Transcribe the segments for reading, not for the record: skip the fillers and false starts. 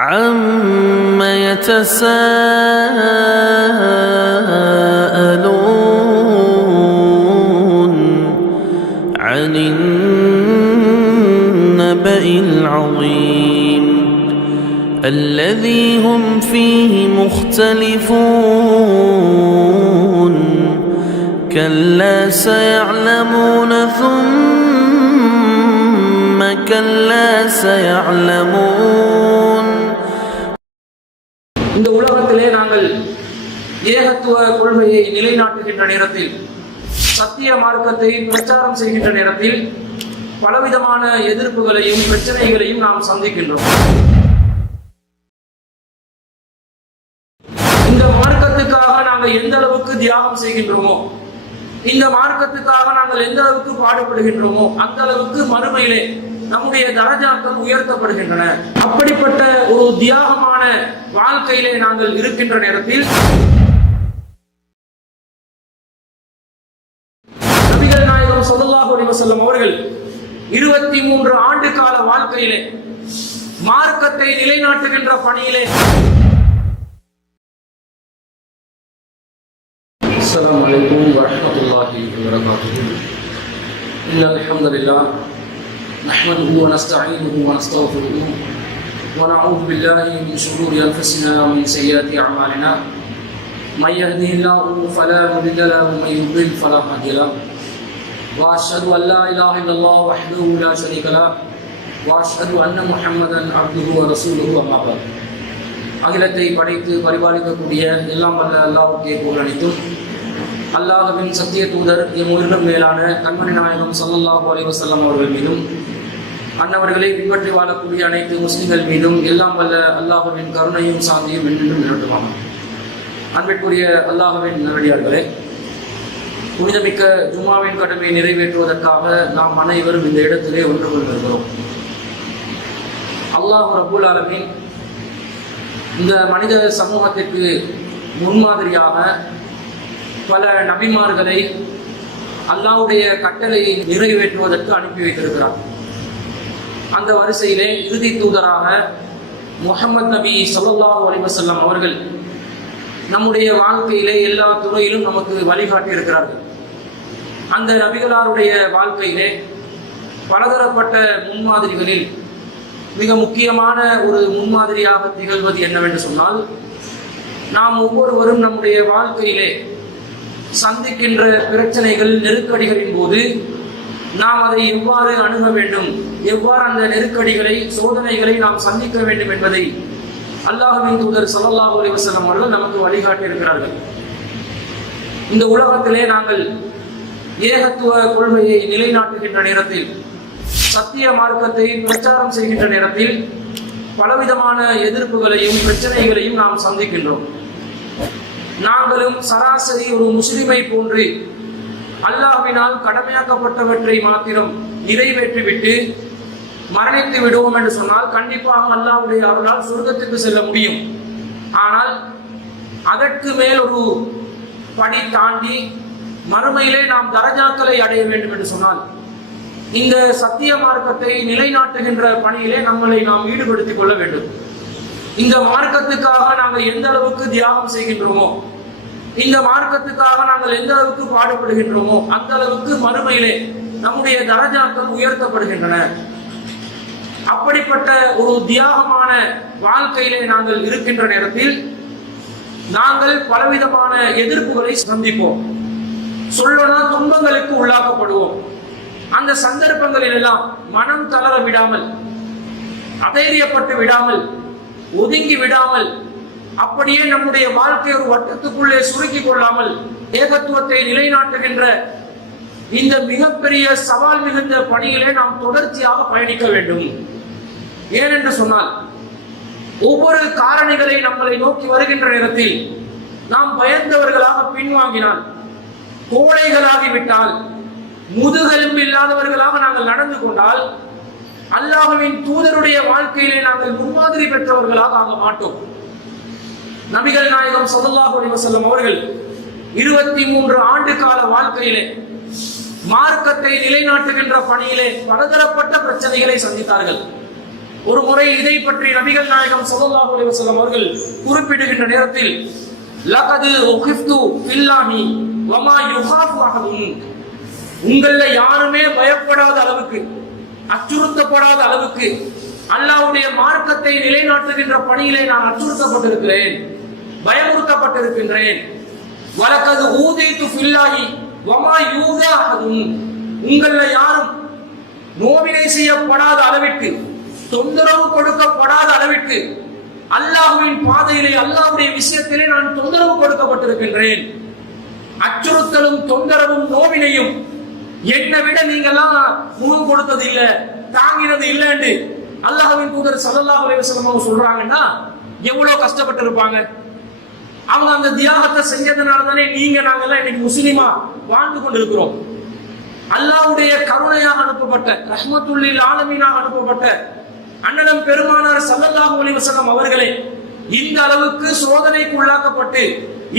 عَمَّ يَتَسَاءَلُونَ عَنِ النَّبَإِ الْعَظِيمِ الَّذِي هُمْ فِيهِ مُخْتَلِفُونَ كَلَّا سَيَعْلَمُونَ ثُمَّ كَلَّا سَيَعْلَمُونَ. இந்த உலகத்திலே நாங்கள் ஏகத்துவ கொள்கையை நிலைநாட்டுகின்ற நேரத்தில், சத்திய மார்க்கத்தை பிரச்சாரம் செய்கின்ற நேரத்தில் பலவிதமான எதிர்ப்புகளையும் பிரச்சனைகளையும் நாம் சந்திக்கின்றோம். இந்த மார்க்கத்துக்காக நாங்கள் எந்த அளவுக்கு தியாகம் செய்கின்றோமோ, இந்த மார்க்கத்துக்காக நாங்கள் எந்த அளவுக்கு பாடுபடுகின்றோமோ, அந்த அளவுக்கு மறுமையிலே நம்முடைய தரஜாக்கள் உயர்த்தப்படுகின்றன. அப்படிப்பட்ட ஒரு தியாகமான வாழ்க்கையிலே நாங்கள் இருக்கின்ற நேரத்தில் நபிகள் நாயகம் ஸல்லல்லாஹு அலைஹி வஸல்லம் அவர்கள் 23 ஆண்டு கால வாழ்க்கையிலே மார்க்கத்தை நிலைநாட்டுகின்ற பணியிலே. அஸ்ஸலாமு அலைக்கும் வரஹ்மத்துல்லாஹி வபரகாத்துஹு. இன்னல் ஹம்தலில்லாஹ் நஹ்மதுஹு வ நஸ்தஈனுஹு வ நஸ்தக்ஃபிருஹு வ நஊது பில்லாஹி மின் ஷுரூரி அன்ஃபுஸினா வ மின் ஸய்யிஆத்தி அஅமாலினா. மன் யஹ்திஹில்லாஹு ஃபலா முضل லஹு வ மன் யுضلل ஃபலா ஹாதிய லஹு. வ அஷ்ஹது அன் லா இலாஹா இல்லல்லாஹ் வஹ்தஹு லா ஷரீக லஹு வ அஷ்ஹது அன்ன முஹம்மதன் அப்துஹு வ ரசூலுஹு. அம்மா பஅத். அகிலத்தை படைத்து பரிபாலிக்கக்கூடிய எல்லாம் வல்ல அல்லாஹ்வுக்கே புகழ் அனைத்தும். அல்லாஹ்வின் சத்திய தூதர் உயிரினும் மேலான கண்மணி நாயகம் ஸல்லல்லாஹு அலைஹி வஸல்லம் அவர்கள் மீதும், அன்னவர்களை பின்பற்றி வாழக்கூடிய அனைத்து முஸ்லிம்கள் மீதும் எல்லாம் வல்ல அல்லாஹ்வின் கருணையும் சாந்தியும் என்றென்றும் நிலவுமாக. அன்பிற்குரிய அல்லாஹ்வின் நல்லடியார்களே, புனிதமிக்க ஜும்மாவின் கடமையை நிறைவேற்றுவதற்காக நாம் அனைவரும் இந்த இடத்திலே ஒன்று கொண்டிருக்கிறோம். அல்லாஹ் ரப்பல் ஆலமீன் இந்த மனித சமூகத்திற்கு முன்மாதிரியாக பல நபிமார்களை அல்லாஹ்வுடைய கட்டளையை நிறைவேற்றுவதற்கு அனுப்பி வைத்திருக்கிறார். அந்த வரிசையிலே இறுதி தூதராக முஹம்மது நபி ஸல்லல்லாஹு அலைஹி வஸல்லம் அவர்கள் நம்முடைய வாழ்க்கையிலே எல்லா துறையிலும் நமக்கு வழிகாட்டி இருக்கிறார்கள். அந்த நபிகளாருடைய வாழ்க்கையிலே பலதரப்பட்ட முன்மாதிரிகளில் மிக முக்கியமான ஒரு முன்மாதிரியாக திகழ்வது என்னவென்று சொன்னால், நாம் ஒவ்வொருவரும் நம்முடைய வாழ்க்கையிலே சந்திக்கின்ற பிரச்சனைகள், நெருக்கடிகளின் போது நாம் அதை எவ்வாறு அணுக வேண்டும், எவ்வாறு அந்த நெருக்கடிகளை, சோதனைகளை நாம் சந்திக்க வேண்டும் என்பதை அல்லாஹ்வின் தூதர் ஸல்லல்லாஹு அலைஹி வஸல்லம் அவர்கள் நமக்கு வழிகாட்டி இருக்கிறார்கள். இந்த உலகத்திலே நாங்கள் ஏகத்துவ கொள்கையை நிலைநாட்டுகின்ற நேரத்தில், சத்திய மார்க்கத்தை பிரச்சாரம் செய்கின்ற நேரத்தில் பலவிதமான எதிர்ப்புகளையும் பிரச்சனைகளையும் நாம் சந்திக்கின்றோம். நாங்களும் சராசரி ஒரு முஸ்லிமை போன்று அல்லாஹ்வினால் கடமையாக்கப்பட்டவற்றை மாத்திரம் நிறைவேற்றிவிட்டு மரணித்து விடுவோம் என்று சொன்னால் கண்டிப்பாக அல்லாஹ்வுடைய அருளால் சொர்க்கத்துக்கு செல்ல முடியும். ஆனால் அதற்கு மேல் ஒரு படி தாண்டி மறுமையிலே நாம் தரஜாக்களை அடைய வேண்டும் என்று சொன்னால், இந்த சத்திய மார்க்கத்தை நிலைநாட்டுகின்ற பணியிலே நம்மளை நாம் ஈடுபடுத்திக் கொள்ள வேண்டும். இந்த மார்க்கத்துக்காக நாங்கள் எந்த அளவுக்கு தியாகம் செய்கின்றோமோ, இந்த மார்க்கத்துக்காக நாங்கள் எந்த அளவுக்கு பாடுபடுகின்றோமோ, அந்த அளவுக்கு மறுமையிலே நம்முடைய தரஜாக்கள் உயர்த்தப்படுகின்றன. அப்படிப்பட்ட ஒரு தியாகமான வாழ்க்கையிலே நாங்கள் இருக்கின்ற நேரத்தில் நாங்கள் பலவிதமான எதிர்ப்புகளை சந்திப்போம். சொல்லனா துன்பங்களுக்கு உள்ளாக்கப்படுவோம். அந்த சந்தர்ப்பங்களில் எல்லாம் மனம் தளர விடாமல், அதைரியப்பட்டு விடாமல், ஒதுங்கி விடாமல், அப்படியே நம்முடைய வாழ்க்கை ஒரு வட்டத்துக்குள்ளே சுருக்கிக் கொள்ளாமல் ஏகத்துவத்தை நிலைநாட்டுகின்ற இந்த மிகப்பெரிய சவால் மிகுந்த பணியிலே நாம் தொடர்ச்சியாக பயணிக்க வேண்டும். ஏனென்று சொன்னால், ஒவ்வொரு காரணிகளை நம்மளை நோக்கி வருகின்ற நேரத்தில் நாம் பயந்தவர்களாக பின்வாங்கினால், கோழைகளாகிவிட்டால், முதுகெலும்பு இல்லாதவர்களாக நாங்கள் நடந்து கொண்டால், அல்லாஹ்வின் தூதருடைய வாழ்க்கையிலே நாங்கள் முன்மாதிரி பெற்றவர்களாக ஆக மாட்டோம். நபிகள் நாயகம் ஸல்லல்லாஹு அலைஹி வஸல்லம் அவர்கள் 23 ஆண்டு கால வாழ்க்கையிலே மார்க்கத்தை நிலைநாட்டுகின்ற பணியிலே பலதரப்பட்ட பிரச்சனைகளை சந்தித்தார்கள். ஒரு முறை இதை பற்றி நபிகள் நாயகம் ஸல்லல்லாஹு அலைஹி வஸல்லம் அவர்கள் குறிப்பிடுகின்ற நேரத்தில் லகது உகிஃப்து பில்லாஹி வமா யுகாஃபு அஹதுன், உங்கள யாருமே பயப்படாத அளவுக்கு, அச்சுறுத்தப்படாத அளவுக்கு அல்லாஹ்வுடைய மார்க்கத்தை நிலைநாட்டுகின்ற பணியிலே நான் அச்சுறுத்தப்பட்டிருக்கிறேன், பயமுறுத்தப்பட்டிருக்கின்றேன். வலகது ஊதீது பில்லாஹி வமா யூதா அஹதுன், உங்கள யாரும் நோவினை செய்யப்படாத அளவிற்கு, தொந்தரவு கொடுக்கப்படாத அளவிற்கு அல்லாஹ்வின் பாதையிலே, அல்லாஹ்வுடைய விஷயத்திலே நான் தொந்தரவு கொடுக்கப்பட்டிருக்கின்றேன். அச்சுறுத்தலும் தொந்தரவும் நோவினையும் என்னை விட நீங்கெல்லாம் முகம் கொடுத்தது இல்ல, தாங்கினது இல்லைன்னு அல்லாஹ்வின் தூதர் ஸல்லல்லாஹு அலைஹி வஸல்லம் அவங்க சொல்றாங்கன்னா எவ்வளவு கஷ்டப்பட்டு இருப்பாங்க. அவங்க அந்த தியாகத்தை செஞ்சதுனால தானே நீங்க நாங்கெல்லாம் இன்னைக்கு முஸ்லிமா வாழ்ந்து கொண்டிருக்கிறோம். அல்லாஹ்வுடைய கருணையாக அனுப்பப்பட்ட, ரஹ்மத்துல் லில் ஆலமீனாக அனுப்பப்பட்ட அண்ணலம் பெருமானார் ஸல்லல்லாஹு அலைஹி வஸல்லம் அவர்களே இந்த அளவுக்கு சோதனைக்கு உள்ளாக்கப்பட்டு,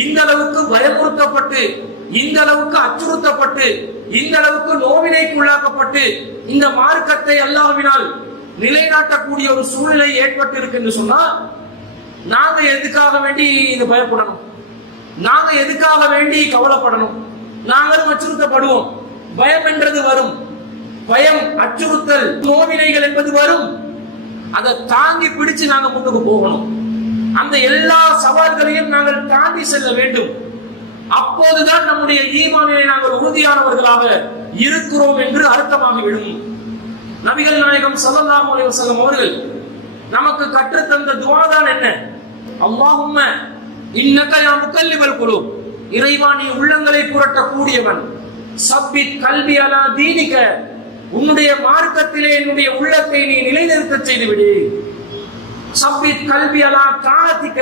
இந்த அளவுக்கு பயமுறுத்தப்பட்டு, இந்த அளவுக்கு அச்சுறுத்தப்பட்டு, இந்த அளவுக்கு நோவினைக்கு உள்ளாக்கப்பட்டு இந்த மார்க்கத்தை அல்லாஹ்வினால் நிலைநாட்டக்கூடிய ஒரு சூழ்நிலை ஏற்பட்டு இருக்குன்னு சொன்னா நாங்க எதுக்காக வேண்டி இது பயப்படணும்? நாங்க எதுக்காக வேண்டி கவலைப்படணும்? நாங்களும் அச்சுறுத்தப்படுவோம். பயம் என்றது வரும், பயம், அச்சுறுத்தல், நோவினைகள் என்பது வரும். அதை தாங்கி பிடிச்சு நாங்க முன்னுக்கு போகணும். அந்த எல்லா சவால்களையும் நாங்கள் தாண்டி செல்ல வேண்டும். அப்போதுதான் நம்முடைய ஈமானிலே நாங்கள் உறுதியானவர்களாக இருக்கிறோம் என்று அர்த்தமாகிவிடும். நபிகள் நாயகம் ஸல்லல்லாஹு அலைஹி வஸல்லம் அவர்கள் நமக்கு கற்றுத்தந்த துஆ தான் என்ன? அல்லாஹும்ம இன்னக யா முகல்லிபல் குலூப், இறைவா நீ உள்ளங்களை புரட்டக்கூடியவன். சப்பித் கல்பி அலா தீனிக, உன்னுடைய மார்க்கத்திலே என்னுடைய உள்ளத்தை நீ நிலைநிறுத்த செய்து விடு. சப்பித் கல்பி அலா தாஅதிக,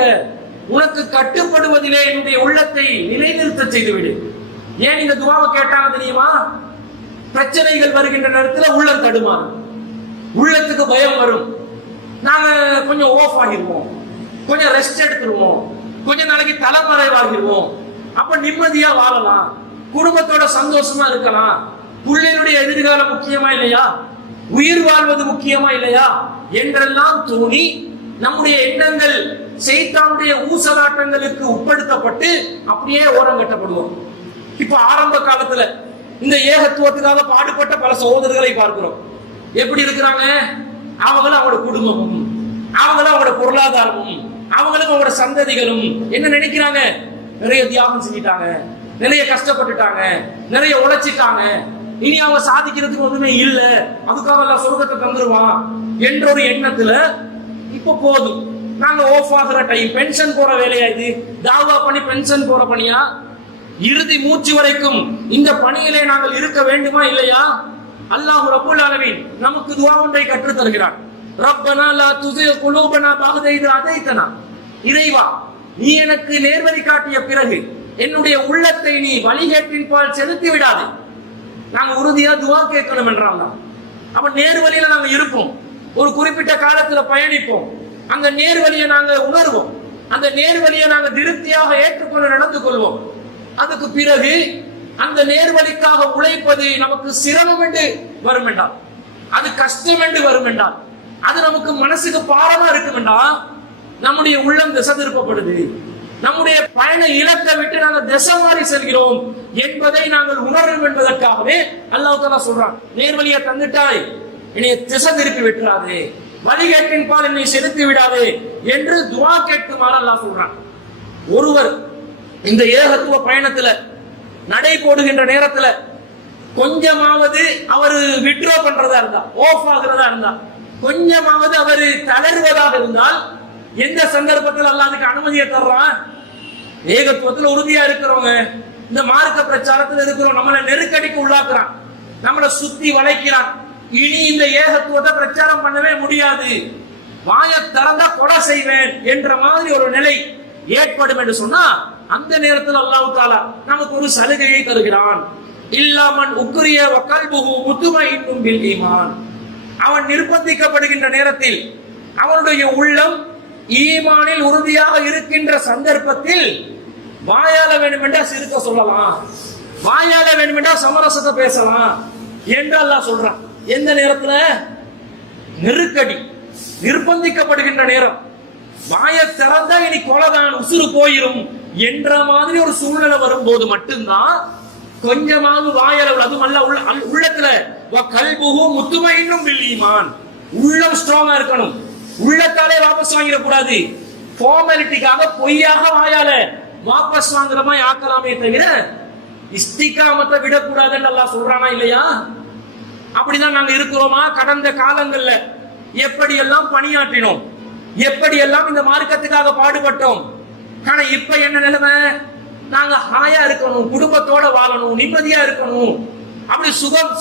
உனக்கு கட்டுப்படுவதிலே என்னுடைய உள்ளத்தை நிலைநிறுத்த செய்து விடு. ஏன் இந்த துஆவை கேட்டாங்க தெரியுமா? பிரச்சனைகள் வருகின்ற நேரத்தில் உள்ளம் தடுமாறும், உள்ளத்துக்கு பயம் வரும். நாங்க கொஞ்சம் ஆஃப் ஆகிடுவோம், கொஞ்சம் ரெஸ்ட் எடுத்துருவோம், கொஞ்ச நாளைக்கு தலைமறைவாகிடுவோம். அப்ப நிம்மதியா வாழலாம், குடும்பத்தோட சந்தோஷமா இருக்கலாம். பிள்ளைகளுடைய எதிர்காலம் முக்கியமா இல்லையா? உயிர் வாழ்வது முக்கியமா இல்லையா என்றெல்லாம் தோணி நம்முடைய எண்ணங்கள் சைத்தானுடைய ஊசலாட்டங்களுக்கு உட்படுத்தப்பட்டு அப்படியே ஓரங்கட்டப்படுவோம். இப்ப ஆரம்ப காலத்துல இந்த ஏகத்துவத்துக்காக பாடுபட்ட பல சகோதரர்களை பார்க்கிறோம். எப்படி இருக்கிறாங்க? அவங்களும் அவங்களோட குடும்பமும், அவங்களும் அவங்களோட பொருளாதாரமும், அவங்களும் அவங்களோட சந்ததிகளும் என்ன நினைக்கிறாங்க? நிறைய தியாகம் செஞ்சிட்டாங்க, நிறைய கஷ்டப்பட்டுட்டாங்க, நிறைய உழைச்சிட்டாங்க, இனி அவங்க சாதிக்கிறதுக்கு ஒண்ணுமே இல்ல, அதுக்காக எல்லாம் சொர்க்கத்தை தந்துருவான் என்ற ஒரு எண்ணத்துல இப்ப போதும், நாங்க ஆஃப் ஆகிற டைம், பென்ஷன் போற வேலையா இது? தாவா பண்ணி பென்ஷன் போற பணியா? இறுதி மூச்சு வரைக்கும் இந்த பணியிலே நாங்கள் இருக்க வேண்டுமா இல்லையா? அல்லாஹ் ரப்பல் ஆலமீன் நமக்கு துஆ ஒன்றை கற்றுத் தருகிறான். ரப்பனா லா துஸிக் குலூபனா பஅத இத் ஹதைதனா, இறைவா நீ எனக்கு நேர்வழி காட்டிய பிறகு என்னுடைய உள்ளத்தை நீ வழிகேட்டின் பால் செலுத்தி விடாதே. நாங்க உறுதியா துஆ கேட்கணும் என்றால் அப்ப நேர்வழியில நாங்க இருப்போம், ஒரு குறிப்பிட்ட காலத்துல பயணிப்போம், அந்த நேர்வழியை நாங்க உணர்வோம், அந்த நேர்வழியை நாங்க திருப்தியாக ஏற்றுக்கொண்டு நடந்து கொள்வோம். அதுக்கு பிறகு அந்த நேர்வழிக்காக உழைப்பது நமக்கு சிரமம் என்று வரும் என்றால், அது கஷ்டம் என்று வரும் என்றால், அது நமக்கு மனசுக்கு பாரமா இருக்கும் என்றால் நம்முடைய உள்ளம் திசை திருப்பப்படுது, நம்முடைய பயண இலக்கை விட்டு நாங்கள் திசை மாறி செல்கிறோம் என்பதை நாங்கள் உணரும் என்பதற்காகவே அல்லாஹ் தஆலா சொல்றான், நேர்வழியை தந்துட்டாய், என்னை திசை திருப்பி விட்டுறாதே, வழிகேட்டின் பால் என்னை செலுத்தி விடாதே என்று துஆ கேட்குமாறு அல்லாஹ் சொல்றான். ஒருவர் இந்த ஏகத்துவ பயணத்துல நடை போடுகின்ற நேரத்துல கொஞ்சமாவது அவர் விட்ரோ பண்றதா இருந்தா, ஆஃப் ஆகிறதா இருந்தா, கொஞ்சமாவது அவர் தளர்வதாக இருந்தால் எந்த சந்தர்ப்பத்தில் அல்லாஹ் அதுக்கு அனுமதியை தர்றான்? ஏகத்துவத்தில் உறுதியா இருக்கிறவங்க, இந்த மார்க்க பிரச்சாரத்தில் இருக்கிறோம், நம்மளை நெருக்கடிக்கு உள்ளாக்குறான், நம்மளை சுத்தி வளைக்கிறான், இனி இந்த ஏகத்துவத்தை பிரச்சாரம் பண்ணவே முடியாது, வாயை திறந்தா கொலை செய்வேன் என்ற மாதிரி ஒரு நிலை ஏற்படும் என்று சொன்னா அந்த நேரத்தில் அல்லாஹ் தஆலா நமக்கு ஒரு சலுகையை தருகிறான். இல்லாமன் உக்ரிய வ கல்புஹு முத்மஇன்னும் பில் ஈமான், அவன் நிர்பந்திக்கப்படுகின்ற நேரத்தில் அவனுடைய உள்ளம் ஈமானில் உறுதியாக இருக்கின்ற சந்தர்ப்பத்தில் வாயால வேண்டுமென்றா சிரிக்க சொல்லலாம், வாயால வேண்டுமென்றா சமரசத்தை பேசலாம் என்று அல்லாஹ் சொல்றான். எந்த நேரத்துல? நெருக்கடி, நிர்பந்திக்கப்படுகின்ற நேரம், வாயை திறந்தா இனி கொலைதான், உசுறு போயிரும் என்ற மாதிரி ஒரு சூழ்நிலை வரும்போது மட்டும்தான் கொஞ்சமாவது வாயளவு, அதுவும் அல்ல உள்ளத்துல கல்புஹு முத்துமைன்னும் பில் ஈமான், உள்ளம் ஸ்ட்ராங்கா இருக்கணும். உள்ளத்தாலே வாபஸ் வாங்கிடக்கூடாது. ஃபார்மாலிட்டிக்காக பொய்யாக வாயால வாபஸ் வாங்குற மாதிரி ஆக்கலாமே தவிர இஸ்திகாமத்தை விடக்கூடாதுன்னு அல்லாஹ் சொல்றானா இல்லையா? அப்படிதான் நாங்க இருக்கிறோமா? கடந்த காலங்கள்ல எப்படியெல்லாம் பணியாற்றினோம், எப்படியெல்லாம் இந்த மார்க்கத்துக்காக பாடுபட்டோம். ஆனா இப்ப என்ன நிலைமை? நாங்க ஹாயா இருக்கணும், குடும்பத்தோட வாழணும், நிம்மதியா இருக்கணும், அப்படி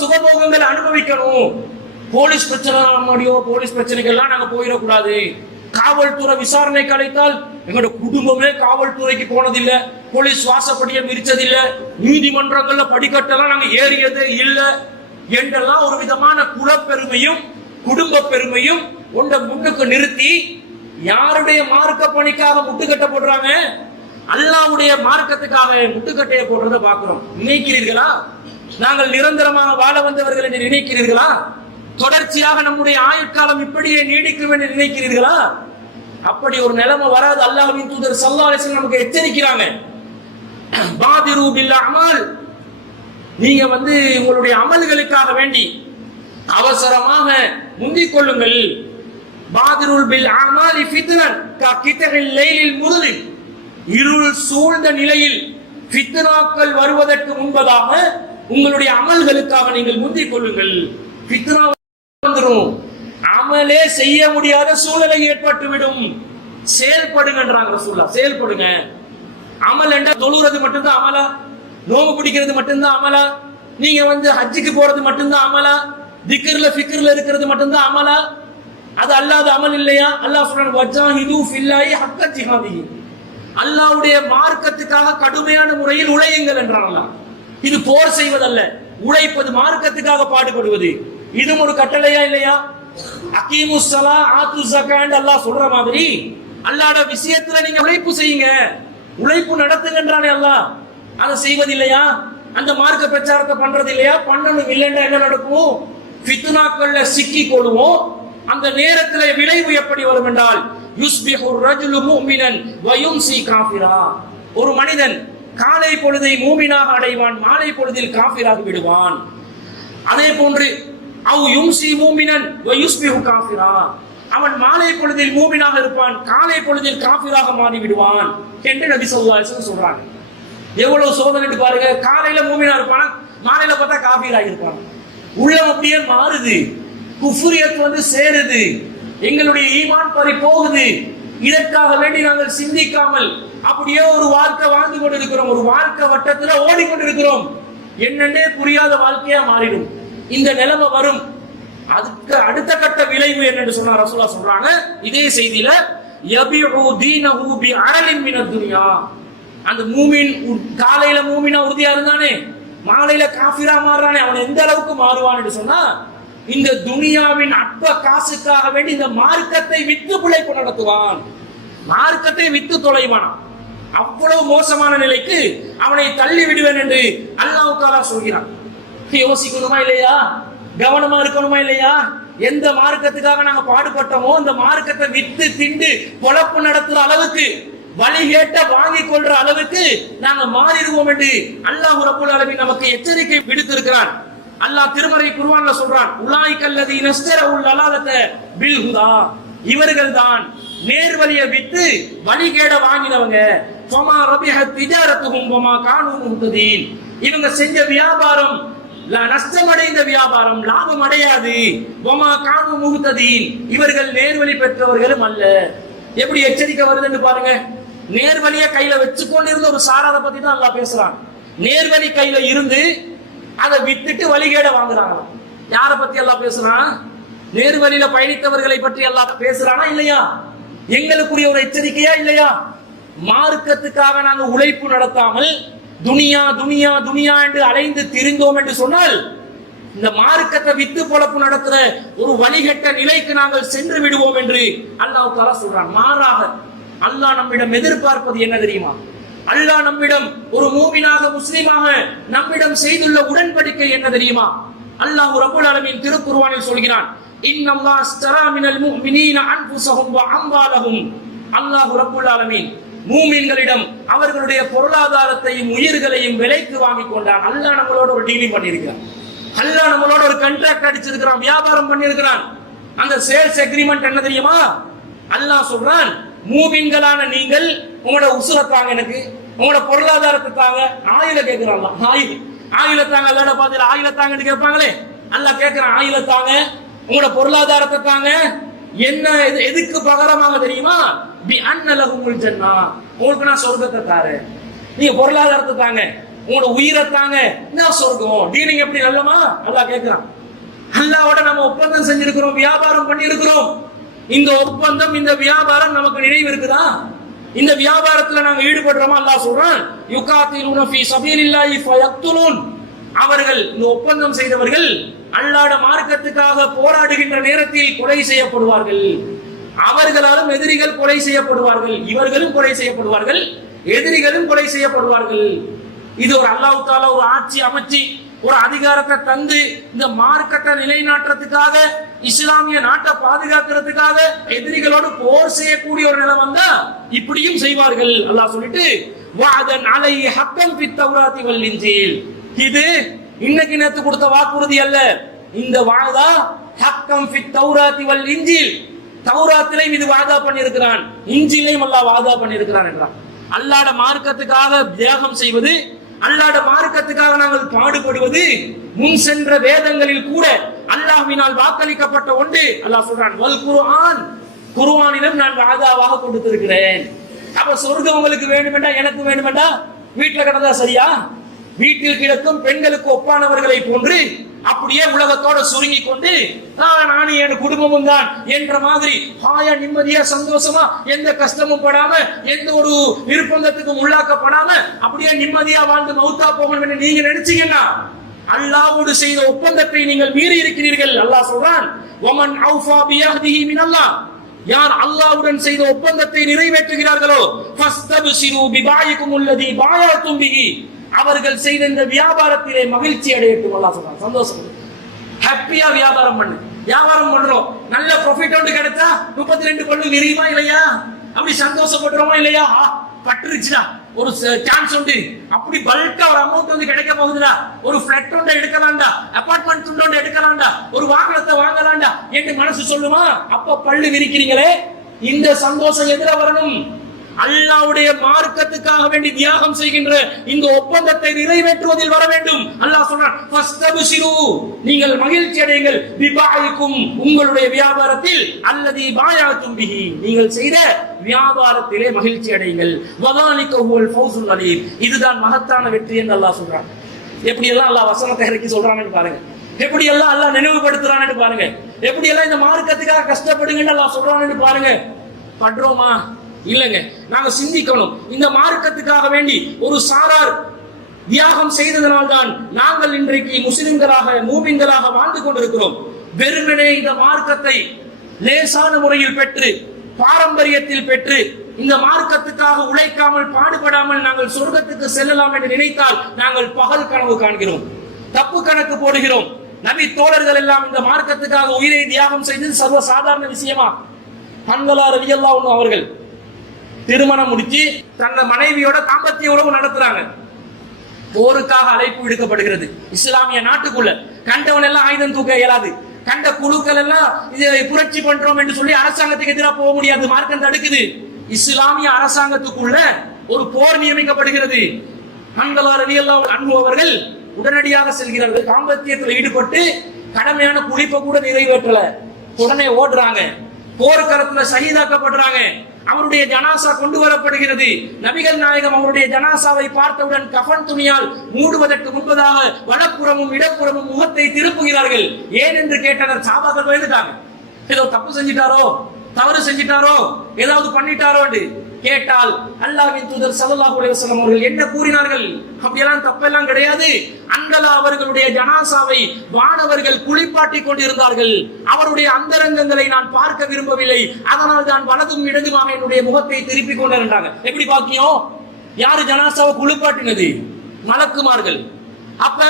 சுகபோகங்களை அனுபவிக்கணும். போலீஸ் பிரச்சனை நம்முடைய போலீஸ் பிரச்சனைகள்லாம் நாங்க போயிடக்கூடாது. காவல்துறை விசாரணைக்கு அழைத்தால் எங்களோட குடும்பமே காவல்துறைக்கு போனதில்லை, போலீஸ் வாசப்படியை மிரிச்சதில்லை, நீதிமன்றங்கள்ல படிக்கட்டெல்லாம் நாங்க ஏறியதே இல்லை என்றெல்லாம் ஒரு விதமான குலப்பெருமையும் குடும்ப பெருமையும் ஒன்றை முன்னுக்கு நிறுத்தி யாருடைய மார்க்க பணிக்காக முட்டுக்கட்ட போடுறாங்க? அல்லாஹ்வுடைய மார்க்கத்துக்காக முட்டுக்கட்டையை போடுறதை பார்க்கிறோம். நினைக்கிறீர்களா நாங்கள் நிரந்தரமாக வாழ வந்தவர்கள் என்று நினைக்கிறீர்களா? தொடர்ச்சியாக நம்முடைய ஆயுட்காலம் இப்படியே நீடிக்கும் என்று நினைக்கிறீர்களா? அப்படி ஒரு நிலைமை வராது. அல்லாஹ்வின் தூதர் ஸல்லல்லாஹு அலைஹி வஸல்லம் நமக்கு எச்சரிக்கிறாங்க. பாதிரு பில் அமல், நீங்க உங்களுடைய அமல்களுக்காக வேண்டி அவசரமாக முந்திக் கொள்ளுங்கள். பாதிருல் பில் அமாலி ஃபித்னன் ககிதஹில் லைலில் முதுலிம், இருள் சூழ்ந்த நிலையில் ஃபித்னாக்கள் வருவதற்கு முன்பதாக உங்களுடைய அமல்களுக்காக நீங்கள் முந்திக் கொள்ளுங்கள். ஃபித்னா வந்துரும், அமலே செய்ய முடியாத சூழ்நிலை ஏற்பட்டுவிடும். செயல்படுங்கன்றாங்க ரசூலுல்லாஹ். செயல்படுங்க. அமல் என்ற தொழுறது மட்டும்தான் அமலா? நோம்பு பிடிக்கிறது மட்டும்தான் அமலா? நீங்க ஹஜ்ஜுக்கு போறது மட்டும்தான் அமலா? திக்ர்ல ஃபிக்ர்ல இருக்கிறது மட்டும்தான் அமலா? அது அல்லாத அமல் இல்லையா? அல்லாஹ் சொல்றான் வஜாஹிது ஃபில்லாஹி ஹக்க ஜிஹாதிஹி, அல்லாஹ்வுடைய மார்க்கத்துக்காக கடுமையான முறையில் உழையுங்கள் என்றான் அல்லாஹ். இது போர் செய்வதல்ல, உழைப்பது, மார்க்கத்துக்காக பாடுபடுவது. இதுவும் ஒரு கட்டளையா இல்லையா? அகீமுஸ் ஸலா ஆத்து ஸகாத் அல்லாஹ் சொல்ற மாதிரி அல்லாஹ்வுடைய விஷயத்துல நீங்க உழைப்பு செய்யுங்க, உழைப்பு நடத்துங்கன்றானே அல்லாஹ். அதை செய்வதில்லையா? அந்த மார்க்க பிரச்சாரத்தை பண்றது இல்லையா? பண்ணணும். இல்லைன்னா என்ன நடக்கும்? ஃபித்னாக்கள்ல சிக்கி கொள்வோம். அந்த நேரத்துல விளைவு எப்படி வரும் என்றால் யுஸ்பிஹு ரஜுலு முஃமினன் வ யும்சி காஃபிரா, ஒரு மனிதன் காலை பொழுதை மூமினாக அடைவான், மாலை பொழுதில் காஃபிராக விடுவான். அதே போன்று அவ் யும்சி முஃமினன் வ யுஸ்பிஹு காஃபிரா, அவன் மாலை பொழுதில் மூமினாக இருப்பான், காலை பொழுதில் காஃபிராக மாறி விடுவான் என்று நபி ஸல்லல்லாஹு அலைஹி வஸல்லம் சொல்றாங்க. எவ்வளவு சோதனை பாருங்க. காலையில மூமினா இருப்பானா, மாலையில பார்த்தா காஃபிராக இருப்பான். உள்ளம் அப்படியே மாறுது, குஃப்ரியத் சேருது, எங்களுடைய ஈமான் பறி போகுது. இதற்காக வேண்டி நாங்கள் சிந்திக்காமல் அப்படியே ஒரு வாழ்க்கை வாழ்ந்து கொண்டிருக்கிறோம், ஒரு வாழ்க்கை வட்டத்துல ஓடிக்கொண்டிருக்கிறோம். என்னன்னே புரியாத வாழ்க்கையா மாறிடும். இந்த நிலைமை வரும். அதுக்கு அடுத்த கட்ட விளைவு என்னன்னு சொன்னா ரசூலுல்லாஹ் சொல்றாங்க இதே செய்தியில, யபிஉ தீனஹு பிஅலின் மினத் துன்யா, அந்த மூமின் காலையில மூமினா உறுதியா இருந்தானே, மாலையில காஃபிரா மாறுறானே, அவன் எந்த அளவுக்கு மாறுவான்னு சொன்னா, இந்த துனியாவின் அற்ப காசுக்காக வேண்டி இந்த மார்க்கத்தை வித்து பிழைப்பு நடத்துவான், மார்க்கத்தை வித்து தொலைவான். அவ்வளவு மோசமான நிலைக்கு அவனை தள்ளி விடுவேன் என்று அல்லாஹ் தஆலா சொல்கிறான். யோசிக்கணுமா இல்லையா? கவனமா இருக்கணுமா இல்லையா? எந்த மார்க்கத்துக்காக நாங்க பாடுபட்டோமோ அந்த மார்க்கத்தை வித்து திண்டு பொழப்பு நடத்துற அளவுக்கு, வழிகேட்ட வாங்கிக் கொள்ற அளவுக்கு நாங்க மாறிடுவோம் என்று அல்லாஹ் ரப்பல் ஆலமீன் நமக்கு எச்சரிக்கை விடுத்திருக்கிறான். அல்லாஹ் திருமறை குர்ஆன்ல சொல்றான், உலாயிகல்லதீன இஸ்தரவுல் லலாலத பில் ஹுதா, இவர்கள் தான் நேர்வழியை விட்டு வழிகேட வாங்கினவங்க. ஃபமா ரபிஹத் திஜாரத்துஹும் வமா கானூ முஹ்ததீன், இவங்க செஞ்ச வியாபாரம் நஷ்டமடைந்த வியாபாரம், லாபம் அடையாது. வமா கானூ முஹ்ததீன், இவர்கள் நேர்வழி பெற்றவர்களும் அல்ல. எப்படி எச்சரிக்கை வருதுன்னு பாருங்க. நேர்வழியை கையில வச்சுக்கொண்டு இருந்த ஒரு சாராத பத்தி தான் அல்லாஹ் பேசுறான். நேர்வழி கையில இருந்து அதை வித்துட்டு வழிகேட வாங்குறாங்க. யார பத்தி அல்லாஹ் பேசுறான்? நேர்வழியில பயணித்தவர்களை பற்றி அல்லாஹ் பேசுறானா இல்லையா? எங்களுக்குரிய ஒரு எச்சரிக்கையா இல்லையா? மார்க்கத்துக்காக நாங்க உழைப்பு நடத்தாமல் துனியா துனியா துனியா என்று அலைந்து திரிந்தோம் என்று சொன்னால் இந்த மார்க்கத்தை வித்து பொழப்பு நடத்துற ஒரு வழிகட்ட நிலைக்கு நாங்கள் சென்று விடுவோம் என்று அல்லாஹ் தஆலா சொல்றான். மாறாக அல்லாஹ் நம்மிடம் எதிர்பார்ப்பது என்ன தெரியுமா? அல்லாஹ் நம்மிடம் ஒரு மூமினாக முஸ்லிமாக நம்மிடம் செய்துள்ள உடன்படிக்கை என்ன தெரியுமா? அல்லாஹ் ரப்பல் ஆலமீன் திருக்குர்ஆனில் சொல்கிறான், இன்னல்லாஹ் அஸ்தரா மினல் முஃமினீன அன்ஃபுஸஹும் வ அம்வாலஹும். அல்லாஹ் ரப்புல் ஆலமீன் மூமின்களிடம் அவர்களுடைய பொருளாதாரத்தையும் உயிர்களையும் விலைக்கு வாங்கி கொண்டான். அல்லாஹ் நம்மளோட ஒரு டீலிங் பண்ணியிருக்கிறான். அல்லாஹ் நம்மளோட ஒரு கான்ட்ராக்ட் அடிச்சிருக்கிறான், வியாபாரம் பண்ணியிருக்கிறான். அந்த சேல்ஸ் அக்ரிமெண்ட் என்ன தெரியுமா? அல்லாஹ் சொல்றான், மூமின்களான நீங்கள் உங்களோட உசுரை தாங்க, எனக்கு உங்களோட பொருளாதாரத்தை தாங்க. ஆயில கேட்கிறான், ஆயில தாங்க. அல்லாஹ் பார்த்து ஆயில தாங்கன்னு கேட்பாங்களே, அல்லாஹ் கேட்கிறான் ஆயில தாங்க, உங்களோட பொருளாதாரத்தை தாங்க. என்ன எதுக்கு பகரமாக தெரியுமா? பி அன்ன லஹுமுல் ஜன்னா, உங்களுக்கு நான் சொர்க்கத்தை தாரேன். நீங்க பொருளாதாரத்தை தாங்க, உங்களோட உயிரை தாங்க, என்ன சொர்க்கம். டீலிங் எப்படி நல்லமா? அல்லாஹ் கேட்கிறான். அல்லாஹ்வோட நம்ம ஒப்பந்தம் செஞ்சிருக்கிறோம், வியாபாரம் பண்ணி இருக்கிறோம். இந்த ஒப்பந்தம், இந்த வியாபாரம் நமக்கு நினைவு இருக்குதா? இந்த வியாபாரத்துல நாங்க ஈடுபடுறோமா? அல்லாஹ் சொல்றான், யுகாத்திலூன ஃபீ ஸபீலில்லாஹி ஃபயக்துலூன். அவர்கள், இந்த ஒப்பந்தம் செய்தவர்கள் அல்லாஹ்வுடைய மார்க்கத்துக்காக போராடுகின்ற நேரத்தில் கொலை செய்யப்படுவார்கள். அவர்களாலும் எதிரிகள் கொலை செய்யப்படுவார்கள். இவர்களும் கொலை செய்யப்படுவார்கள், எதிரிகளும் கொலை செய்யப்படுவார்கள். இது ஒரு அல்லாஹ் தஆலா ஒரு ஆட்சி அமைச்சு ஒரு அதிகாரத்தை தந்து இந்த மார்க்கத்தை நிலைநாட்டுறதுக்காக, இஸ்லாமிய நாட்டை பாதுகாக்கிறதுக்காக எதிரிகளோடு போர் செய்யக்கூடிய ஒரு நிலை வந்தா இப்படியும் செய்வார்கள். அல்லாஹ் சொல்லிட்டு வஅதன் அலைஹி ஹக்கன் ஃபித் தௌராத்தி வல் இன்ஜீல். இது இன்னைக்கு நேத்து கொடுத்த வாக்குறுதி அல்ல. இந்த வாதா ஹக்கம் ஃபித் தௌராத்தி வல் இன்ஜீல். தௌராத்திலையும் இது வாதா பண்ணியிருக்கிறான், இன்ஜீலையும் அல்லாஹ் வாதா பண்ணியிருக்கிறான் என்றான். அல்லாஹ்வுடைய மார்க்கத்துக்காக தியாகம் செய்வது, அல்லாஹ்வுடைய மார்க்கத்துக்காக நாங்கள் பாடுபடுவது முன் சென்ற வேதங்களில் கூட அல்லாஹ்வினால் வாக்களிக்கப்பட்ட ஒன்று. அல்லாஹ் சொல்றான், வல் குர்ஆன், குர்ஆனிலும் நான் வாதாவாக கொடுத்திருக்கிறேன். அப்ப சொர்க்கம் உங்களுக்கு வேண்டுமெண்டா, எனக்கு வேண்டுமெண்டா வீட்டுல கிடந்தா சரியா? வீட்டில் கிடக்கும் பெண்களுக்கு ஒப்பானவர்களை போன்று அப்படியே உலகத்தோட சுருங்கி கொண்டு நானும் என் குடும்பமும் தான் என்ற மாதிரி ஹாயா நிம்மதியா சந்தோஷமா எந்த கஷ்டமும் படாம எந்த ஒரு நிர்பந்தத்துக்கும் உள்ளாக்கப்படாம அப்படியே நிம்மதியா வாழ்ந்து மௌத்தா போகணும் என்று நீங்க நினைச்சீங்கன்னா அல்லாஹ்வோடு செய்த ஒப்பந்தத்தை நீங்கள் மீறி இருக்கிறீர்கள். அல்லாஹ் சொல்றான், வமன் அவ்ஃபா பியஹ்திஹி மினல்லாஹ். யார் அல்லாஹ்வுடன் செய்த ஒப்பந்தத்தை நிறைவேற்றுகிறார்களோ ஃபஸ்தப்ஷிரு பிபாயிக்கும் அல்லதி பாயத்தும் பிஹி, அவர்கள் செய்த இந்த வியாபாரத்திலே மகிழ்ச்சி அடையட்டும். அல்லாஹ் சொல்றான், சந்தோஷம், ஹாப்பியா வியாபாரம் பண்ணு. வியாபாரம் பண்றோம், நல்ல ப்ராஃபிட் ஒன்று கிடைச்சா 32 பல்லு விரியுமா இல்லையா? அப்படி சந்தோஷப்படுறோமா இல்லையா? பட்டுருச்சுடா, ஒரு சான்ஸ் உண்டு, அப்படி பல்கா ஒரு அமௌண்ட் வந்து கிடைக்க போகுதுடா, ஒரு ஃபிளாட் ஒன்று எடுக்கலாம்டா, அபார்ட்மெண்ட் ஒன்று எடுக்கலாம்டா, ஒரு வாகனத்தை வாங்கலாம்டா என்று மனசு சொல்லுமா? அப்ப பல்லு விரிக்கிறீங்களே, இந்த சந்தோஷம் எதிர வரணும். அல்லாஹ்வுடைய மார்க்கத்துக்காக வேண்டி தியாகம் செய்கின்ற இந்த ஒப்பந்தத்தை நிறைவேற்றுவதில் வர வேண்டும். அல்லாஹ் சொல்றான், ஃபஸ்தப்ஷிரு, நீங்கள் மகிழ்ச்சி அடையுங்கள், பிபாயிக்கும், உங்களுடைய வியாபாரத்தில், அல்லதி பாயாத்தும் பிஹி, நீங்கள் செய்த வியாபாரத்திலே மகிழ்ச்சி அடையுங்கள். வதாலிக ஹுவல் ஃபௌசுல் அலீம், இதுதான் மகத்தான வெற்றி என்று அல்லாஹ் சொல்றான். எப்படி எல்லாம் அல்லாஹ் வசனத்தை இறக்கி சொல்றான்னு பாருங்க, எப்படி எல்லாம் அல்லாஹ் நினைவுபடுத்துறான்னு பாருங்க, எப்படி எல்லாம் இந்த மார்க்கத்துக்காக கஷ்டப்படுங்கன்னு அல்லாஹ் சொல்றான்னு பாருங்க. படுறோமா? இல்லங்க. நாங்க சிந்திக்கணும், இந்த மார்க்கத்துக்காக வேண்டி ஒரு சாரார் தியாகம் செய்ததனால்தான் நாங்கள் இன்றைக்கு முஸ்லிம்களாக மூமின்களாக வாழ்ந்து கொண்டிருக்கிறோம். வெறுமனே இந்த மார்க்கத்தை லேசான முறையில் பெற்று, பாரம்பரியத்தில் பெற்று, இந்த மார்க்கத்துக்காக உழைக்காமல் பாடுபடாமல் நாங்கள் சொர்க்கத்துக்கு செல்லலாம் என்று நினைத்தால் நாங்கள் பகல் கனவு காண்கிறோம், தப்பு கணக்கு போடுகிறோம். நபி தோழர்கள் எல்லாம் இந்த மார்க்கத்துக்காக உயிரை தியாகம் செய்தது சர்வ சாதாரண விஷயமா? ஹன்ஸலா ரலியல்லாஹு அன்ஹு அவர்கள் திருமணம் முடிச்சு தங்க மனைவியோட தாம்பத்திய உறவு நடத்துறாங்க. போருக்காக அழைப்பு விடுக்கப்படுகிறது இஸ்லாமிய நாட்டுக்குள்ள. கண்டவன் எல்லாம் ஆயுதம் தூக்க இயலாது, கண்ட குழுக்கள் எல்லாம் இதை புரட்சி பண்றோம் என்று சொல்லி அரசாங்கத்துக்கு எதிராக போக முடியாது, மார்க்கம் தடுக்குது. இஸ்லாமிய அரசாங்கத்துக்குள்ள ஒரு போர் நியமிக்கப்படுகிறது. ஹன்ஸலா ரலியல்லாஹு அன்ஹு அவர்கள் உடனடியாக செல்கிறார்கள். தாம்பத்தியத்தில் ஈடுபட்டு கடமையான குளிப்பை கூட நிறைவேற்றல, உடனே ஓடுறாங்க. போர்க்களத்துல ஷஹீதாக்கப்படுறாங்க. அவருடைய ஜனாசா கொண்டு வரப்படுகிறது. நபிகள் நாயகம் அவருடைய ஜனாசாவை பார்த்தவுடன் கஃன் துணியால் மூடுவதற்கு முன்பதாக வலப்புறமும் இடப்புறமும் முகத்தை திருப்புகிறார்கள். ஏன் என்று கேட்டனர். சஹாபாக்கள் பயந்துட்டாங்க, ஏதோ தப்பு செஞ்சிட்டாரோ, தவறு செஞ்சிட்டாரோ, ஏதாவது பண்ணிட்டாரோ என்று கேட்டால் அல்லாஹ்வின் தூதர் ஸல்லல்லாஹு அலைஹி வஸல்லம் அவர்கள் என்ன கூறினார்கள்? அப்படியெல்லாம் தப்பெல்லாம் கிடையாது. அன்கலா அவர்களுடைய ஜனாசாவை வானவர்கள் குளிப்பாட்டி கொண்டிருந்தார்கள். அவருடைய அந்தரங்கங்களை நான் பார்க்க விரும்பவில்லை, அதனால் தான் வலதும் இடதுமாக என்னுடைய முகத்தை திருப்பிக் கொண்டிருந்தாங்க. எப்படி பாக்கியம்? யாரு ஜனாசாவை குளிப்பாட்டினது? மலக்குமார்கள். அப்ப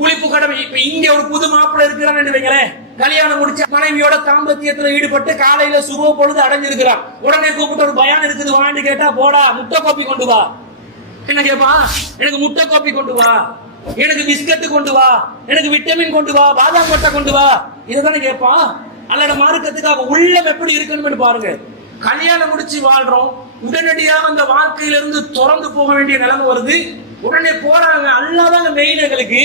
குளிப்பு கடமை. இப்ப இங்க ஒரு புது மாப்பிள்ளை இருக்கிறான்னு வைங்களேன், கல்யாணம் முடிச்சு மனைவியோட தாம்பத்தியத்துல ஈடுபட்டு காலையில சுப பொழுது அடைஞ்சிருக்கிறான். உடனே கூப்பிட்டு ஒரு பயான் இருக்குது வான்னு கேட்டா, போடா முட்டை கோப்பி கொண்டு வா. என்ன கேப்பா? எனக்கு முட்டை கோப்பி கொண்டு வா, எனக்கு பிஸ்கட் கொண்டு வா, எனக்கு விட்டமின் கொண்டு வா, பாதாம் கொட்டை கொண்டு வா. இதுதானே கேட்பான். அல்லட மார்க்கத்துக்காக உள்ளம் எப்படி இருக்கணும்னு பாருங்க. கல்யாணம் முடிச்சு வாழ்றோம், உடனடியாக அந்த வாழ்க்கையில இருந்து திறந்து போக வேண்டிய நிலைமை வருது. உடனே போறாங்க. அல்லாஹ் தான் மெயின், எங்களுக்கு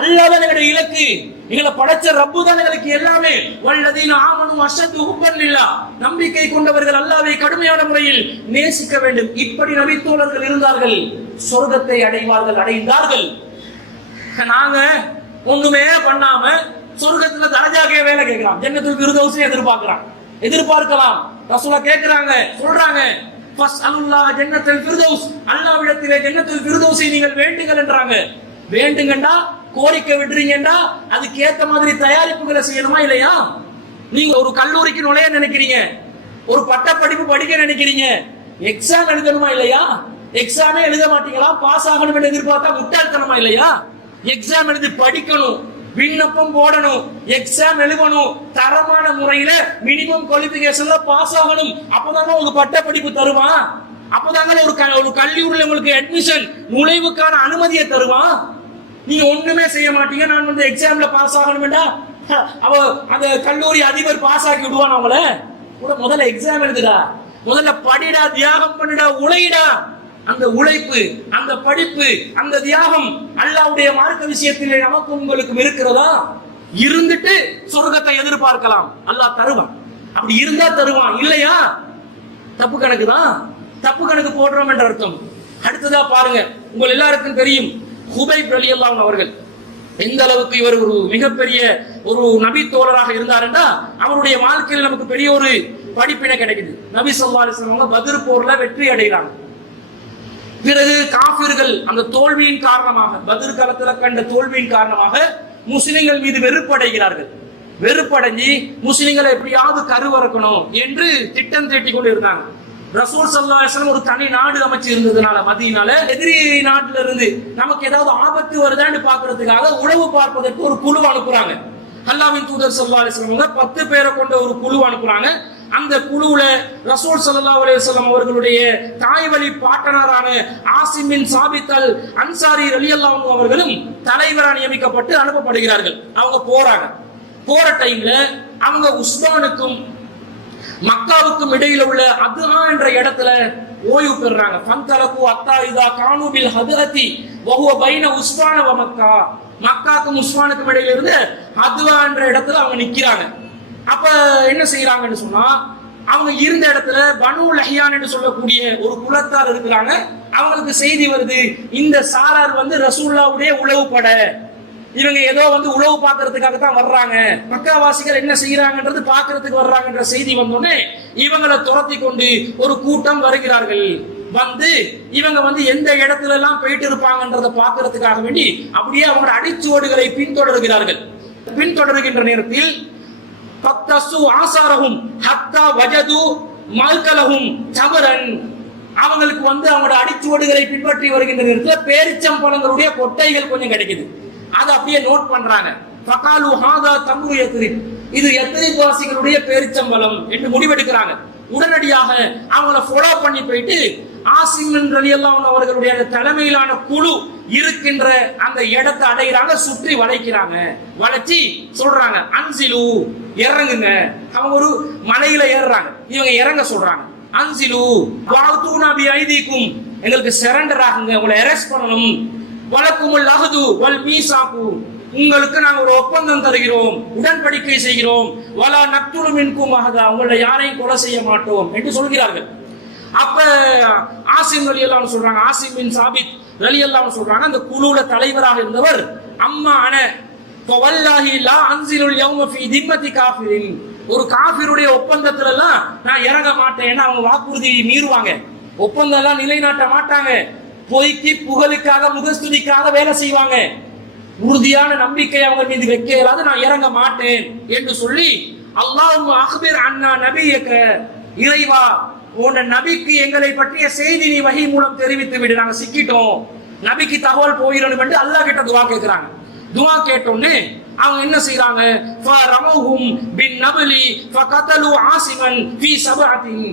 அல்லாஹ் தான் எங்களுடைய இலக்கு, எங்களை படைச்ச ரப்பு தான் எங்களுக்கு எல்லாமே. வல்லதீன ஆமனு அஷத்து ஹுப்பன் லில்லாஹ், நம்பிக்கை கொண்டவர்கள் அல்லாஹ்வை கடுமையான முறையில் நேசிக்க வேண்டும். இப்படி நபி தோழர்கள் இருந்தார்கள், சொர்க்கத்தை அடைவார்கள், அடைந்தார்கள். நாங்க ஒண்ணுமே பண்ணாம சொர்க்கத்துல தரஜாக்கே வேலை கேட்கிறான், ஜன்னத்துல் ஃபிர்தௌஸை எதிர்பார்க்கலாம். ரசூலுல்லாஹ் கேக்குறாங்க, சொல்றாங்க, ஃபஸ்அலுல்லாஹ் ஜன்னத்துல் ஃபிர்தௌஸ், அல்லாஹ்விடத்திலே ஜன்னத்துல் ஃபிர்தௌஸை நீங்கள் வேண்டுங்கள் என்றாங்க. வேண்டுங்கண்டா, கோரிக்கை விடுறீங்கடா, அதுக்கு ஏத்த மாதிரி தயாரிப்புகளை செய்யணுமா இல்லையா? நீங்க ஒரு கல்லூரிக்கு நுழைய நினைக்கிறீங்க, ஒரு பட்டப்படிப்பு படிக்க நினைக்கிறீங்க, எக்ஸாம் எழுதணுமா இல்லையா? எக்ஸாமே எழுத மாட்டீங்களா? பாஸ் ஆகணும் என்று எதிர்பார்த்தா முட்டாள்தனமா இல்லையா? எக்ஸாம் எழுதி படிக்கணும், விண்ணப்பம் போடணும், எக்ஸாம் எழுதணும், தரமான முறையில மினிமம் குவாலிஃபிகேஷன்ல பாஸ் ஆகணும். அப்பதாங்க ஒரு பட்ட படிப்பு தருவான், அப்பதாங்க ஒரு கல்லூரியில் உங்களுக்கு அட்மிஷன் நுழைவுக்கான அனுமதியை தருவான். நீங்க ஒண்ணுமே செய்ய மாட்டீங்க. நான் வந்து எக்ஸாம்ல பாஸ் ஆகணும்டா, அவ அந்த கல்லூரி அதிபர் பாஸ் ஆக்கி விடுவான் அவங்கள. முதல்ல எக்ஸாம் எழுதுடா, முதல்ல படிடா, தியாகம் பண்ணுடா, உழைடா. அந்த உழைப்பு, அந்த படிப்பு, அந்த தியாகம் அல்லாஹ்வுடைய மார்க்க விஷயத்திலே நமக்கு உங்களுக்கும் இருக்கிறதா? இருந்துட்டு சொர்க்கத்தை எதிர்பார்க்கலாம். அல்லாஹ் தருவான். அப்படி இருந்தா தருவான், இல்லையா தப்பு கணக்கு தான். தப்பு கணக்கு போடுறோம் என்ற அர்த்தம். அடுத்ததா பாருங்க, உங்கள் எல்லாருக்கும் தெரியும் ஹுபைப் ரலியல்லாஹு அன்ஹு அவர்கள் எந்த அளவுக்கு இவர் ஒரு மிகப்பெரிய ஒரு நபி தோழராக இருந்தாருன்னா, அவருடைய வாழ்க்கையில் நமக்கு பெரிய ஒரு படிப்பினை கிடைக்குது. நபி ஸல்லல்லாஹு அலைஹி வஸல்லம் பத்ர் போர்ல வெற்றி அடைகிறாங்க. பிறகு காஃபிர்கள் அந்த தோல்வியின் காரணமாக, பத்ர் காலத்துல கண்ட தோல்வியின் காரணமாக முஸ்லிம்கள் மீது வெறுப்படைகிறார்கள். வெறுப்படைஞ்சி முஸ்லிம்களை எப்படியாவது கருவறுக்கணும் என்று திட்டம் தீட்டிக் கொண்டு இருந்தாங்க. ரசூல் ஸல்லல்லாஹு அலைஹி வஸல்லம் ஒரு தனி நாடு அமைச்சு இருந்ததுனால, மதீனால எதிரி நாட்டுல இருந்து நமக்கு ஏதாவது ஆபத்து வருதான்னு பாக்குறதுக்காக உளவு பார்ப்பதற்கு ஒரு குழு அனுப்புறாங்க. அல்லாஹ்வின் தூதர் ஸல்லல்லாஹு அலைஹி வஸல்லம் 10 பேரை கொண்ட ஒரு குழு அனுப்புறாங்க. அந்த குழுவுல ரசூல் ஸல்லல்லாஹு அலைஹி வஸல்லம் அவர்களுடைய தாய் வழி பாட்டனாரான ஆசிம் பின் சாபித் அல் அன்சாரி ரலியல்லாஹு அன்ஹு அவர்களும் தலைவராக நியமிக்கப்பட்டு அனுப்பப்படுகிறார்கள். அவங்க போறாங்க. போற டைம்ல அவங்க உஸ்மானுக்கும் மக்காவுக்கும் இடையில உள்ள அதுஹா என்ற இடத்துல ஓய்வு பெறாங்க. ஃபந்தலகு அத்தா இதா கானு பில் ஹதஅதி வஹுவ பைன உஸ்மான வ மக்கா, மக்காவுக்கும் உஸ்மானுக்கும் இடையில இருந்து அதுஹா என்ற இடத்துல அவங்க நிக்கிறாங்க. அப்ப என்ன செய்யறாங்கன்னு சொன்னா, அவங்க இருந்த இடத்துல பனு லஹியான் என்று சொல்லக்கூடிய ஒரு குலத்தார் இருக்கிறாங்க. அவங்களுக்கு செய்தி வருது, இந்த சாரார் வந்து ரசூலுல்லாஹ்வுடைய உளவு பட, இவங்க ஏதோ வந்து உளவு பார்க்கறதுக்காக தான் வர்றாங்க, மக்காவாசிகள் என்ன செய்யறாங்கன்றது பார்க்கறதுக்கு வர்றாங்கன்ற செய்தி வந்தோடனே இவங்களை துரத்தி கொண்டு ஒரு கூட்டம் வருகிறார்கள். வந்து இவங்க வந்து எந்த இடத்துல எல்லாம் போயிட்டு இருப்பாங்கன்றதை பார்க்கறதுக்காக வேண்டி அப்படியே அவங்களோட அடிச்சுவடுகளை பின்தொடர்கிறார்கள். பின்தொடர்கின்ற நேரத்தில் பத்தசு ஆசாரஹும் ஹத்தா வஜது மல்கலஹும் தமரன், அவங்களுக்கு வந்து அவங்களோட அடிச்சுவடுகளை பின்பற்றி வருகின்ற நேரத்தில் பேரிச்சம்பழங்களுடைய கொட்டைகள் கொஞ்சம் கிடைக்குது. அதை அப்படியே நோட் பண்றாங்க. ஃபகாலு ஹாதா தம்ரு யத்ரிப், இது யத்ரிப் வாசிகளுடைய பேரிச்சம்பழம் என்று முடிவெடுக்கிறாங்க. உடனடியாக அவங்கள ஃபாலோ பண்ணி போயிட்டு ஆசிம் ரலியல்லாஹு அன்ஹு அவர்களுடைய தலைமையிலான குழு இருக்கின்ற அந்த இடத்தை அடைகிறாங்க. சுற்றி வளைக்கிறாங்க. வளைச்சி சொல்றாங்க, அன்சிலு இறங்குங்க. அவங்க ஒரு மலையில ஏறுறாங்க, இவங்க இறங்க சொல்றாங்க. அன்சிலு வஅதுனா பி ஐதீக்கும், எங்களுக்கு சரண்டர் ஆகுங்க, உங்களை அரெஸ்ட் பண்ணணும். வலக்குமுல் அஹது வல் மீசாகு, உங்களுக்கு நாங்கள் ஒரு ஒப்பந்தம் தருகிறோம், உடன்படிக்கை செய்கிறோம். வலா நக்துலு மின்கும் அஹதா, உங்களை யாரையும் கொலை செய்ய மாட்டோம் என்று சொல்கிறார்கள். அப்ப ஆசிம் ரலியல்லாஹு அன்ஹு சொல்றாங்க, ஆசிம் பின் சாபித் ரலியல்லாஹு அன்ஹு சொல்றாங்க, அந்த குழுவுல தலைவராக இருந்தவர், அம்மா அன ஃபவல்லாஹி லா அன்சிலுல் யௌம ஃபீ திம்மதி காஃபிரின், ஒரு காஃபிருடைய ஒப்பந்தத்துல எல்லாம் நான் இறங்க மாட்டேன். ஏன்னா அவங்க வாக்குறுதி மீறுவாங்க, ஒப்பந்தம் எல்லாம் நிலைநாட்ட மாட்டாங்க, பொய்க்கு புகழுக்காக முகஸ்துதிக்காக வேலை செய்வாங்க, உறுதியான நம்பிக்கை அவங்க மீது வைக்க இயலாது, நான் இறங்க மாட்டேன் என்று சொல்லி, அல்லாஹ்வு அக்பிர் அன்னா நபியக, இறைவா உன்ன நபிக்கு எங்களை பற்றிய செய்தி நீ வஹி மூலம் தெரிவித்து விடு, நாங்க சிக்கிட்டோம், நபிக்கு தகவல் போயிடணும் என்று அல்லாஹ் கிட்ட துவா கேட்கிறாங்க. துவா கேட்டோன்னு அவங்க என்ன செய்றாங்க, ஃபரமஹும் பின்னபலி ஃபகதலு ஆசிமன் ஃபீ சபஅத்தின்.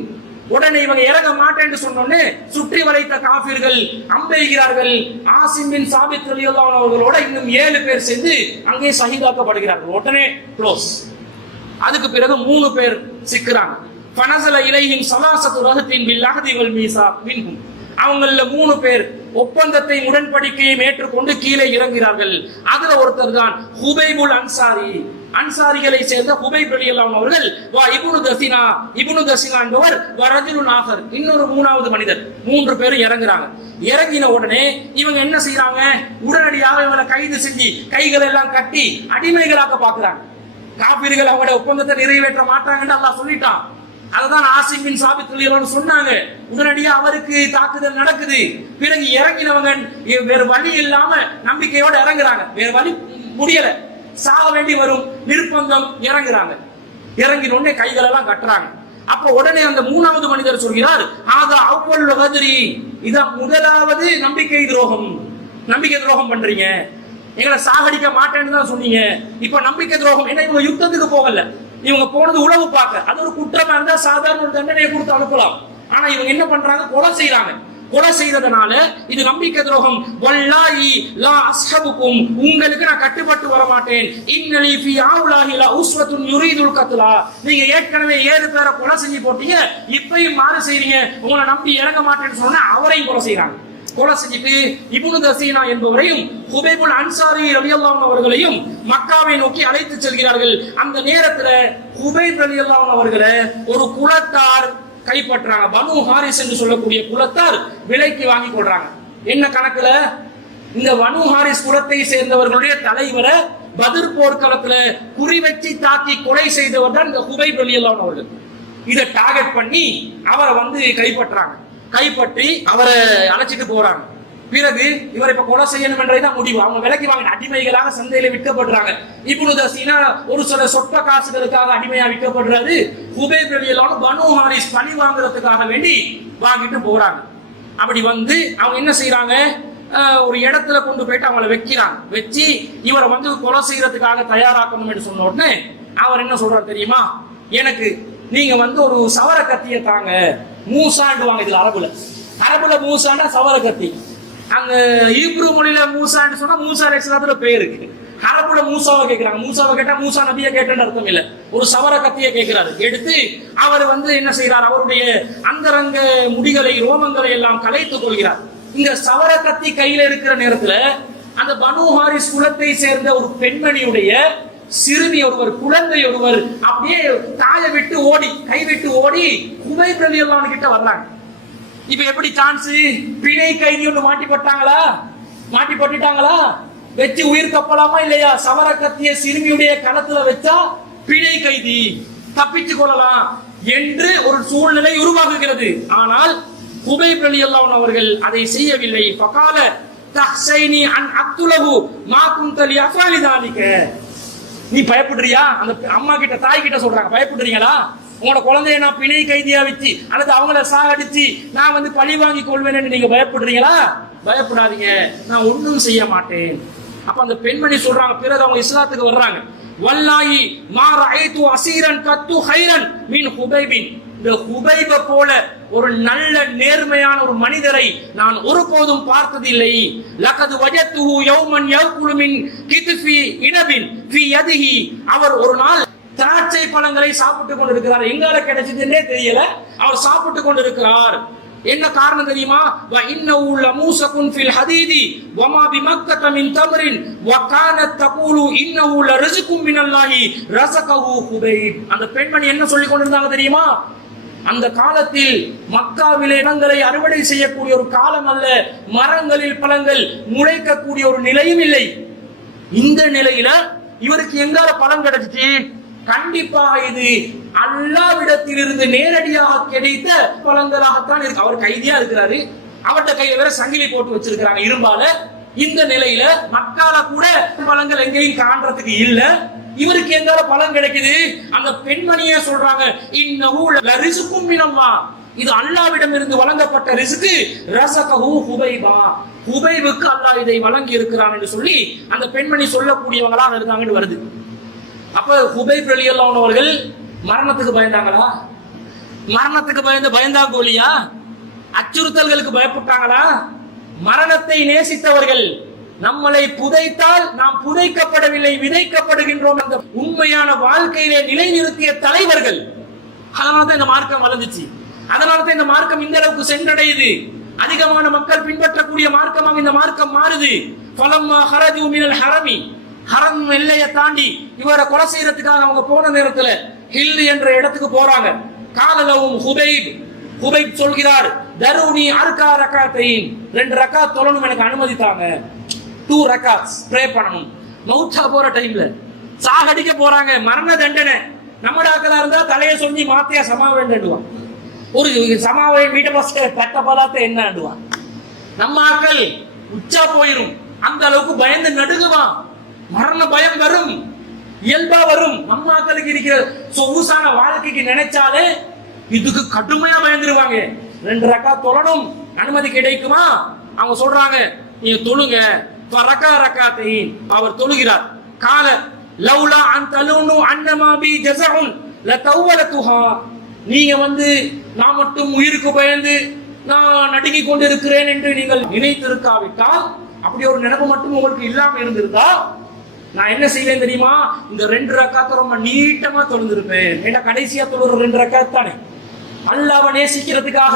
உடனே இவங்க இறங்க மாட்டேன்னு சொன்னோன்னே சுற்றி வளைத்த காஃபிர்கள் அம்பெய்கிறார்கள். ஆசிம் பின் சாபித் ரலியல்லாஹு அன்ஹு அவர்களோட இன்னும் 7 பேர் சேர்ந்து அங்கே ஷஹீதாக்கப்படுகிறார்கள். உடனே க்ளோஸ். அதுக்கு பிறகு 3 பேர் சிக்குறாங்க. ஃபனஸல இலைஹிம் ஸலாஸத்து ரஹத்தின் பில் அஹதி வல் மீசாக் மின்ஹும். அவங்கள 3 பேர் ஒப்பந்தத்தை உடன்படிக்கையை ஏற்றுக்கொண்டு கீழே இறங்குகிறார்கள். அதுல ஒருத்தர் தான் ஹுபைபுல் அன்சாரி. அன்சாரிகளை சேர்ந்த ஹுபைப் ரலியல்லாஹு அன்ஹு அவர்கள் வா இப்னு தஸினா என்பவர் வரஜுலுன் ஆகர், இன்னொரு 3வது மனிதர். 3 பேரும் இறங்குறாங்க. இறங்கின உடனே இவங்க என்ன செய்யறாங்க, உடனடியாக இவங்களை கைது செஞ்சு கைகளை எல்லாம் கட்டி அடிமைகளாக்க பாக்குறாங்க. காபிர்கள் அவங்களோட ஒப்பந்தத்தை நிறைவேற்ற மாட்டாங்கன்னு அல்லாஹ் சொல்லிட்டான். அதுதான் ஆசிம் பின் சாபித் ரலியல்லாஹு அன்ஹு சொன்னாங்க. உடனடியா அவருக்கு தாக்குதல் நடக்குது. பிறகு இறங்கினவங்க வேற வழி இல்லாம நம்பிக்கையோட இறங்குறாங்க. வேற வழி முடியல, சாக வேண்டி வரும் நிர்பந்தம், இறங்குறாங்க. இறங்கின உடனே கைகள் எல்லாம் கட்டுறாங்க. அப்ப உடனே அந்த 3வது மனிதர் சொல்கிறார், ஆதா அவ்வல் கத்ரி, இதான் முதலாவது நம்பிக்கை துரோகம். நம்பிக்கை துரோகம் பண்றீங்க, எங்களை சாகடிக்க மாட்டேன்னு தான் சொன்னீங்க, இப்ப நம்பிக்கை துரோகம். ஏன்னா இவங்க யுத்தத்துக்கு போகல, இவங்க போனது உளவு பார்க்க. அது ஒரு குற்றமா இருந்தா சாதாரண ஒரு தண்டனையை கொடுத்து அனுப்பலாம். ஆனா இவங்க என்ன பண்றாங்க, கொலை செய்யறாங்க. கொலை செய்ததனால இது நம்பிக்கை துரோகம். வல்லாஹி லா அஸ்ஹபுக்கும், உங்களுக்கு நான் கட்டுப்பட்டு வர மாட்டேன். இன்னலி ஃபீ ஆவுலாஹி லா உஸ்வத்துன் யுரீதுல் கத்லா, நீங்க ஏற்கனவே 7 பேரை கொலை செஞ்சு போட்டீங்க, இப்பயும் மாறு செய்றீங்க, உங்களை நம்பி இறங்க மாட்டேன்னு சொன்னா அவரையும் கொலை செய்யறாங்க. கொலை செஞ்சுட்டு இப்னு தஸீனா என்பவரையும் ஹுபைபுல் அன்சாரி ரலியல்லாஹு அன்ஹு அவர்களையும் மக்காவை நோக்கி அழைத்து செல்கிறார்கள். அந்த நேரத்துல ஹுபைப் ரலியல்லாஹு அன்ஹு அவர்களை ஒரு குலத்தார் கைப்பற்றாங்க. பனு ஹாரிஸ் என்று சொல்லக்கூடிய குலத்தார் விலைக்கு வாங்கி கொள்றாங்க. என்ன கணக்குல, இந்த பனு ஹாரிஸ் குலத்தை சேர்ந்தவர்களுடைய தலைவரை பத்ர் போர்க்களத்துல குறி வச்சு தாக்கி கொலை செய்தவர் தான் இந்த ஹுபைப் ரலியல்லாஹு அன்ஹு அவர்கள். இதை டார்கெட் பண்ணி அவரை கைப்பற்றாங்க. கைப்பற்றி அவரை அழைச்சிட்டு போறாங்க. பிறகு இவர் இப்ப கொலை செய்யணும் என்றதான் முடிவு. அவங்க விலைக்கு வாங்கின அடிமைகளாக சந்தையில விற்கப்படுறாங்க. இப்னு தஸீனா ஒரு சில சொற்ப காசுகளுக்காக அடிமையா விற்கப்படுறாரு. ஹுபைப் ரலியல்லாஹு அன்ஹு பனு ஹாரிஸ் பழி வாங்குறதுக்காக வேண்டி வாங்கிட்டு போறாங்க. அப்படி வந்து அவங்க என்ன செய்யறாங்க, ஒரு இடத்துல கொண்டு போயிட்டு அவங்களை வைக்கிறாங்க. வச்சு இவரை கொலை செய்யறதுக்காக தயாராக்கணும் என்று சொன்ன உடனே அவர் என்ன சொல்றாரு தெரியுமா, எனக்கு நீங்க ஒரு சவர கத்தியை தாங்க, மூசாண்டுவாங்க. இதுல அரபுல மூசாண்டா சவர கத்தி. அங்க ஈப்ரு மொழியில மூசான்னு சொன்னா மூசா அலைஹிஸ்ஸலாத்துல பேர் இருக்கு. அரபுல மூசாவை கேட்கிறாங்க. மூசாவை கேட்டா மூசா நபியை கேட்டேன்னு அர்த்தம் இல்ல, ஒரு சவர கத்தியை கேட்கிறாரு. எடுத்து அவர் என்ன செய்யறார், அவருடைய அந்தரங்க முடிகளை ரோமங்களை எல்லாம் கலைத்துக் கொள்கிறார். இந்த சவர கத்தி கையில இருக்கிற நேரத்துல அந்த பனு ஹாரிஸ் குலத்தை சேர்ந்த ஒரு பெண்மணியுடைய சிறுமி ஒருவர், குழந்தை ஒருவர் அப்படியே தாயை விட்டு ஓடி, கை விட்டு ஓடி ஹுபைப் ரலியல்லாஹு அன்ஹு கிட்ட வர்றாங்க. இப்ப எப்படி சான்ஸ், பிணை கைதி ஒன்று மாட்டி போட்டுட்டாங்களா, வச்சு உயிர் தப்பலாமா இல்லையா? சவர கத்திய சிறுமியுடைய களத்துல வச்சா பிணை கைதி தப்பிச்சு கொள்ளலாம் என்று ஒரு சூழ்நிலை உருவாகுகிறது. ஆனால் ஹுபைப் ரலியல்லாஹு அன்ஹு அவர்கள் அதை செய்யவில்லை. ஃபகால தஹ்சைனி அன் அக்துலஹு மா குன்த லியஃபலி தாலிக, நீ பயப்படுறியா? அந்த அம்மா கிட்ட, தாய் கிட்ட சொல்றாங்க, பயப்படுறீங்களா? உங்களோட குழந்தைய நான் பிணை கைதியா வச்சு அல்லது அவங்கள சாகடிச்சு நான் பழி வாங்கி கொள்வேன் நீங்க பயப்படுறீங்களா? பயப்படாதீங்க, நான் ஒன்றும் செய்ய மாட்டேன். அப்ப அந்த பெண்மணி சொல்றாங்க, பிறகு அவங்க இஸ்லாத்துக்கு வர்றாங்க. வல்லாஹி மா ரஅய்து அஸீரன் கத்து கைரன் மின் ஹுபைபின், இந்த ஹுபைப போல ஒரு நல்ல நேர்மையான ஒரு மனிதரை நான் ஒருபோதும் பார்த்ததில்லை. லகது வஜத்துஹு யௌமன் யகுலு மின் கித்ஃபி இனபின் ஃபி யதிஹி, அவர் ஒரு நாள் திராட்சை பழங்களை சாப்பிட்டுக் கொண்டிருக்கிறார். எங்கால கிடைச்சதுன்னே தெரியல, அவர் சாப்பிட்டுக் கொண்டிருக்கிறார். என்ன காரணம் தெரியுமா? வ இன்னஹு லமூஸகுன் ஃபில் ஹதீதி வமா பிமக்கத மின் தம்ரின் வ கானத் தகூலு இன்னஹு லரிஸ்கும் மினல்லாஹி ரஸகஹு ஹுபைப். அந்த பெண்மணி என்ன சொல்லிக் கொண்டிருந்தாங்க தெரியுமா? அந்த காலத்தில் மக்காவிலே பழங்களை அறுவடை செய்யக்கூடிய ஒரு காலம் அல்ல, மரங்களில் பழங்கள் முளைக்கக்கூடிய ஒரு நிலையும் இல்லை. இந்த நிலையில இவருக்கு எங்கால பழம் கிடைச்சிச்சு? கண்டிப்பாக இது அல்லாஹ்விடத்திலிருந்து நேரடியாக கிடைத்த பழங்களாகத்தான் இருக்கு. அவர் கைதியா இருக்கிறாரு, அவர்கிட்ட கையில வேற சங்கிலி போட்டு வச்சிருக்கிறாங்க இரும்பால. இந்த நிலையில மக்கால கூட பழங்கள் எங்கேயும் காண்றதுக்கு இல்ல, இவருக்கு எங்கால பழம் கிடைக்குது? அந்த பெண்மணியே சொல்றாங்க, இன்னஹு லரிஸ்கும் மினல்லாஹ், இது அல்லாஹ்விடம் இருந்து வழங்கப்பட்ட ரிஸ்க். ரஸகஹு ஹுபைபா, ஹுபைபுக்கு அல்லாஹ் இதை வழங்கி இருக்கிறான் என்று சொல்லி அந்த பெண்மணி சொல்லக்கூடியவங்களாக இருந்தாங்கன்னு வருது. அப்ப ஹுபைப் ரலியல்லாஹு அன்ஹு அவர்கள் மரணத்துக்கு பயந்தாங்களா? மரணத்துக்கு பயந்தாங்கோலியா? அச்சுறுத்தல்களுக்கு பயப்பட்டாங்களா? மரணத்தை நேசித்தவர்கள். நம்மளை புதைத்தால் நாம் புதைக்கப்படவில்லை, விதைக்கப்படுகின்றோம். அந்த உண்மையான வாழ்க்கையிலே நிலைநிறுத்திய தலைவர்கள். அதனாலதான் இந்த மார்க்கம் வளர்ந்துச்சு. அதனாலதான் இந்த மார்க்கம் இந்த அளவுக்கு சென்றடையுது. அதிகமான மக்கள் பின்பற்றக்கூடிய மார்க்கமாக இந்த மார்க்கம் மாறுது. ஃபலம்மா ஹரஜு மினல் ஹரமி, ஹரம் எல்லையை தாண்டி இவரை கொலை செய்யறதுக்காக அவங்க போன நேரத்துல ஹில் என்ற இடத்துக்கு போறாங்க. காலலவும் ஹுபைப், ஹுபைப் சொல்கிறார், தருணி அர்கா ரகாத்தைன், 2 ரகாத் தொழணும் எனக்கு அனுமதித்தாங்க. 2 ரகாத்ஸ் ப்ரே பண்ணணும். மௌத்தா போற டைம்ல சாகடிக்க போறாங்க, மரண தண்டனை. நம்மடாக்களா இருந்தா தலையை சொல்லி மாத்தியா சமாவேண்டுவான். ஒரு சமாவை வீட்டை பஸ்ல தட்ட பதாத்த என்னடுவான். நம்ம ஆக்கள் உச்சா போயிரும், அந்த அளவுக்கு பயந்து நடுங்குவான். மரண பயம் வரும், இயல்பா வரும். நம்ம ஆக்களுக்கு இருக்கிற சொகுசான வாழ்க்கைக்கு நினைச்சாலே இதுக்கு கடுமையா பயந்துருவாங்க. 2 ரகாத் தொழணும், அனுமதி கிடைக்குமா? அவங்க சொல்றாங்க, நீங்க தொழுங்க. அவர் தொழுகிறார். கால லவ்லா அன் தலுனு அன்னமா பி ஜஸஉன் லதவலதுஹா, நீங்க நான் மட்டும் உயிருக்கு பயந்து நான் நடுங்கி கொண்டிருக்கிறேன் என்று நீங்கள் நினைத்திருக்காவிட்டால், அப்படி ஒரு நினைப்பு மட்டும் உங்களுக்கு இல்லாம இருந்திருந்தா நான் என்ன செய்வேன் தெரியுமா? இந்த 2 ரக்காத் ரொம்ப நீட்டமா தொழுந்திருப்பேன். ஏன்னா கடைசியா தொழுற 2 ரக்காத் தானே, அல்லாஹ்வை நேசிக்கிறதுக்காக,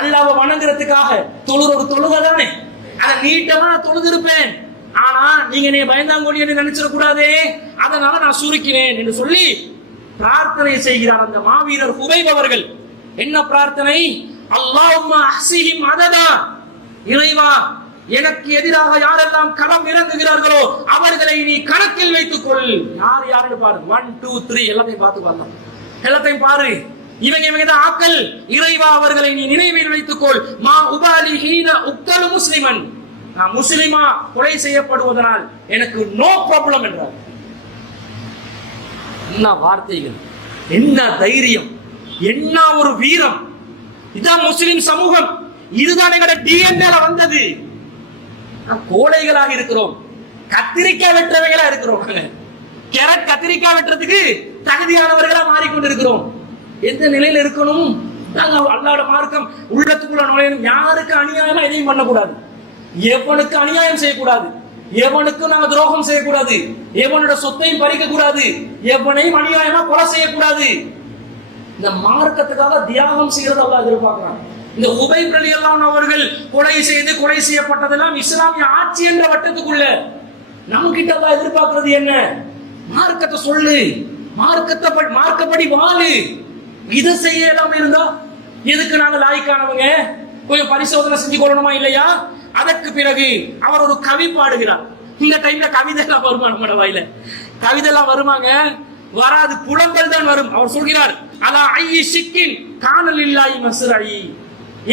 அல்லாஹ்வை வணங்குறதுக்காக தொழுற ஒரு தொழுகை தானே. அதை நீட்டமா நான் தொழுதிருப்பேன். ஆனா நீங்க என்னை பயந்தாங்கோலின்னு நினைச்சிட கூடாதே, அதனால நான் சுருக்கினேன் என்று சொல்லி பிரார்த்தனை செய்கிறார் அந்த மாவீரர் ஹுபைப் அவர்கள். என்ன பிரார்த்தனை? அல்லாஹும்ம அஹ்சிஹிம் அததா, இறைவா எனக்கு எதிராக யாரெல்லாம் களம் இறங்குகிறார்களோ அவர்களை நீ கணக்கில் வைத்துக் கொள். யார் யாருன்னு பாரு, 1 2 3 எல்லாத்தையும் பார்த்து பார்த்தோம். எல்லாத்தையும் பாரு, இவங்க தான் ஆக்கள். இறைவா அவர்களை நீ நினைவில் வைத்துக் கொள். மா உபாலி ஹீன உக்தலு முஸ்லிமன், நான் முஸ்லிமா கொலை செய்யப்படுவதனால் எனக்கு நோ ப்ராப்ளம் என்றார். என்ன வார்த்தைகள், என்ன தைரியம், என்ன ஒரு வீரம். இதான் முஸ்லிம் சமூகம், இதுதான் எங்களோட டிஎன்ஏல வந்தது. கோழைகளாக இருக்கிறோம், கத்திரிக்காய் வெற்றவைகளா இருக்கிறோம். கேரட் கத்திரிக்காய் வெட்டுறதுக்கு தகுதியானவர்களா மாறிக்கொண்டிருக்கிறோம். எந்த நிலையில இருக்கணும்? நாங்க அல்லாஹ்வோட மார்க்கம் உள்ளத்துக்குள்ள நுழையணும். யாருக்கு அநியாயமா எதையும் பண்ணக்கூடாது, எவனுக்கு அநியாயம் செய்யக்கூடாது, எவனுக்கு நாங்க துரோகம் செய்யக்கூடாது, எவனோட சொத்தையும் பறிக்க கூடாது, எவனையும் அநியாயமா கொலை செய்யக்கூடாது. இந்த மார்க்கத்துக்காக தியாகம் செய்யறது அல்லாஹ் எதிர்பார்க்கிறான். இந்த உபைப் ரலியல்லாஹு அன்ஹு அவர்கள் கொலை செய்யப்பட்டதெல்லாம் இஸ்லாமிய ஆட்சி என்ற வட்டத்துக்குள்ள. நம்ம கிட்ட அல்லாஹ் எதிர்பார்க்கிறது என்ன? மார்க்கத்தை சொல்லு, மார்க்கப்படி வாழு. இதை செய்ய எல்லாம் இருந்தா எதுக்கு நாங்க லாய்க்கானவங்க? கொஞ்சம் பரிசோதனை செஞ்சு கொள்ளணுமா இல்லையா? அதற்கு பிறகு அவர் ஒரு கவி பாடுகிறார். இந்த டைம்ல கவிதை எல்லாம் வருமா? நம்ம வாயில கவிதை எல்லாம் வருமாங்க? வராது, புலம்பல் தான் வரும். அவர் சொல்கிறார், அலா ஐயி ஷிக்கின் கானல் இல்லாஹி மஸ்ரஇ,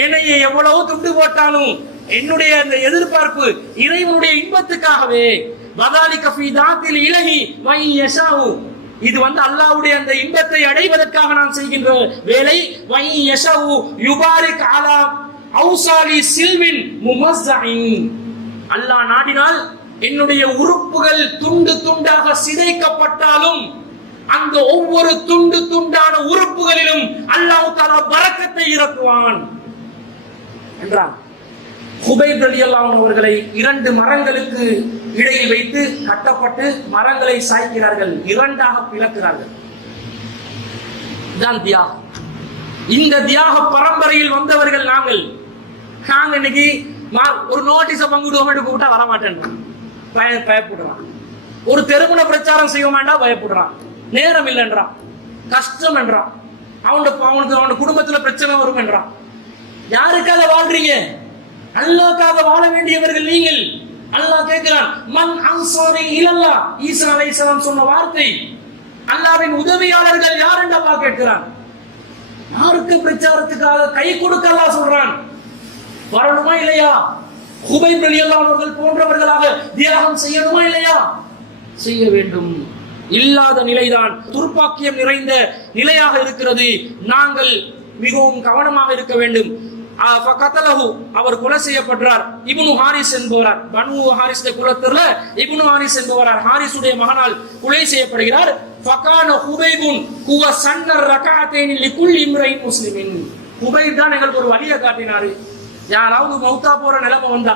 என்னைய எவ்வளவு துண்டு போட்டாலும் என்னுடைய அந்த எதிர்பார்ப்பு இறைவனுடைய இன்பத்துக்காகவே. வதாலிக ஃபீ தாத்தில் இலஹி வ யஷாஉ, இது அல்லாஹ்வுடைய அந்த இன்பத்தை அடைவதற்காக நான் செய்கின்ற வேலை. வ யஷாஉ யுபாரிக் அலா அவுசாலி சில்வின் முமஸ்ஸஇன், அல்லாஹ் நாடினால் என்னுடைய உறுப்புகள் துண்டு துண்டாக சிதைக்கப்பட்டாலும் அந்த ஒவ்வொரு துண்டு துண்டான உறுப்புகளிலும் அல்லாஹ் தஆலா பரக்கத்தை இறக்குவான் என்றான். ஹுபைப் ரலியல்லாஹு அன்ஹு அவர்களை 2 மரங்களுக்கு இடையில் வைத்து கட்டப்பட்டு மரங்களை சாய்க்கிறார்கள், 2ஆக பிளக்கிறார்கள். இதுதான் தியாகம். இந்த தியாக பரம்பரையில் வந்தவர்கள் நாங்கள். இன்னைக்கு ஒரு நோட்டீஸை பங்குடுவோம் கூப்பிட்டா வரமாட்டேன், பயப்படுறான். ஒரு தெருமுனை பிரச்சாரம் செய்ய வேண்டாம், பயப்படுறான். நேரம் இல்லைன்றான், கஷ்டம் என்றான். அவனுக்கு குடும்பத்துல பிரச்சனை வரும் என்றான். யாருக்காக வாழ்றீங்க? அல்லாஹ்க்காக வாழ வேண்டியவர்கள் நீங்கள். அல்லாஹ் கேட்கிறான், மன் அன்சாரி இலல்லாஹ், ஈசா அலைஹிஸ்ஸலாம் சொன்ன வார்த்தை. அல்லாஹ்வின் உதவியாளர்கள் யார் என்று அல்லாஹ் கேட்கிறான். யாருக்கு பிரச்சாரத்துக்காக கை கொடுக்க அல்லாஹ் சொல்றான்? வரணுமா இல்லையா? ஹுபைப் ரலியல்லாஹு அன்ஹு அவர்கள் போன்றவர்களாக தியாகம் செய்யணுமா இல்லையா? செய்ய வேண்டும். இல்லாத நிலைதான் துர்ப்பாக்கியம் நிறைந்த நிலையாக இருக்கிறது. நாங்கள் மிகவும் கவனமாக இருக்க வேண்டும். அவர் கொலை செய்யப்படுறார். இப்னு ஹாரிஸ் என்பவரார், பனு ஹாரிஸ் குலத்துல இப்னு ஹாரிஸ் என்பவரார் ஹாரிஸுடைய மகனால் கொலை செய்யப்படுகிறார். ஃபகான ஹுபைபுன் ஹுவ சன்ன ரகஅத்தைன் லிகுல் இம்ரைன் முஸ்லிமின். ஹுபைப் தான் எங்களுக்கு ஒரு வழியை காட்டினாரு. யாராவது மௌத்தா போற நிலைமை வந்தா,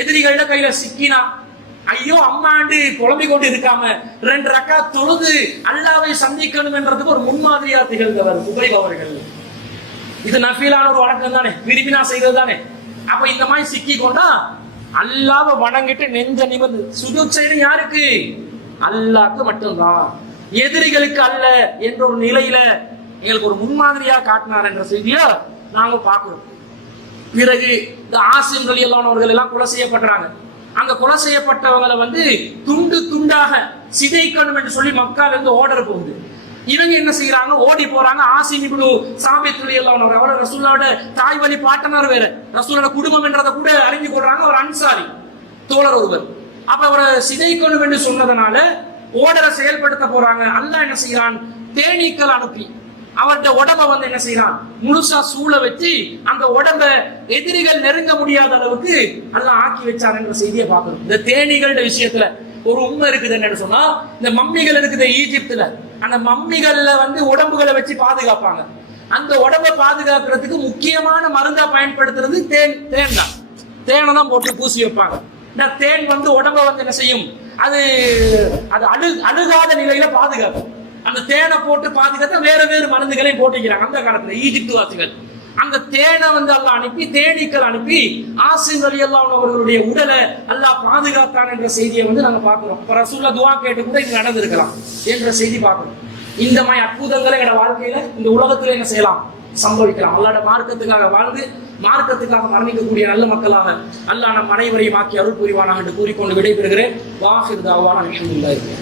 எதிரிகள கையில சிக்கினா, ஐயோ அம்மாண்டு புலம்பிக் கொண்டு இருக்காம 2 ரக்காத் தொழுது அல்லாஹ்வை சந்திக்கணும் என்றதுக்கு ஒரு முன்மாதிரியா திகழ்ந்தவர் ஹுபைப் அவர்கள். இது நஃபீலான ஒரு வணக்கம் தானே, விரும்பினா செய்வது தானே. அப்ப இந்த மாதிரி சிக்கி கொண்டா அல்லாஹ்வை வணங்கிட்டு நெஞ்ச நிமிர்ந்து சுஜூத் செய்து யாருக்கு? அல்லாஹ்க்கு மட்டும்தான், எதிரிகளுக்கு அல்ல என்ற ஒரு நிலையில எங்களுக்கு ஒரு முன்மாதிரியா காட்டினார் என்ற செய்தியை நாங்க பார்க்கிறோம். பிறகு இந்த ஆசிம் ரலியல்லாஹு அவர்கள் எல்லாம் கொலை செய்யப்படுறாங்க. அங்க கொலை செய்யப்பட்டவங்களை வந்து துண்டு துண்டாக சிதைக்கணும் என்று சொல்லி மக்கால இருந்து ஆர்டர் போகுது. இவங்க என்ன செய்யறாங்க? ஓடி போறாங்க. ஆசிம் இப்னு சாபித் ரலியல்லாஹு அன்ஹு அவர் ரசூலுல்லாஹ்வோட தாய் வழி பாட்டனார், வேற ரசூலோட குடும்பம் என்றதை கூட அறிஞ்சு கொள்றாங்க. ஒரு அன்சாரி தோழர் ஒருவர். அப்ப அவரை சிதைக்கணும் என்று சொன்னதனால ஓர்டரை செயல்படுத்த போறாங்க. அல்லாஹ் என்ன செய்யறான்? தேனீக்கள் அனுப்பி அவருடைய உடம்ப வந்து என்ன செய்யறான்? முழுசா சூழ வச்சு அந்த உடம்ப எதிரிகள் நெருங்க முடியாத அளவுக்கு அல்லாஹ் ஆக்கி வச்சார் என்ற செய்தியை பார்க்கணும். இந்த தேனீகளோட விஷயத்துல ஒரு உண்மை இருக்குது. என்னன்னு சொன்னா, இந்த மம்மிகள் இருக்குது ஈஜிப்துல, அந்த மம்மிகள்ல வந்து உடம்புகளை வச்சு பாதுகாப்பாங்க. அந்த உடம்பை பாதுகாக்கிறதுக்கு முக்கியமான மருந்தா பயன்படுத்துறது தேன் தான். தேனை தான் போட்டு பூசி வைப்பாங்க. இந்த தேன் வந்து உடம்ப வந்து என்ன செய்யும்? அது அழுகாத நிலையில பாதுகாக்கும். அந்த தேனை போட்டு பாதுகாத்த வேற வேறு மருந்துகளையும் போட்டுக்கிறாங்க அந்த காலத்துல ஈஜிப்து வாசிகள். அந்த தேனை வந்து அல்லாஹ் அனுப்பி, தேனீக்கள் அனுப்பி ஆசிம் ரலியல்லாஹு அன்ஹு அவர்களுடைய உடலை அல்லாஹ் பாதுகாத்தான் என்ற செய்தியை வந்து நாங்க பார்க்கிறோம். இப்ப ரசூலுல்லாஹ் துஆ கேட்டு கூட இது நடந்திருக்கலாம் என்ற செய்தி பார்க்கிறோம். இந்த மாதிரி அற்புதங்களை எங்க வாழ்க்கையில இந்த உலகத்துல என்ன செய்யலாம்? சம்பவிக்கலாம். அல்லாஹ்வுடைய மார்க்கத்துக்காக வாழ்ந்து மார்க்கத்துக்காக மரணிக்கக்கூடிய நல்ல மக்களாக அல்லாஹ் நம் அனைவரையும் ஆக்கி அருள் புரிவானாக என்று கூறிக்கொண்டு விடைபெறுகிறேன். வாஹிர் தாவானா அல்ஹம்துலில்லாஹ்.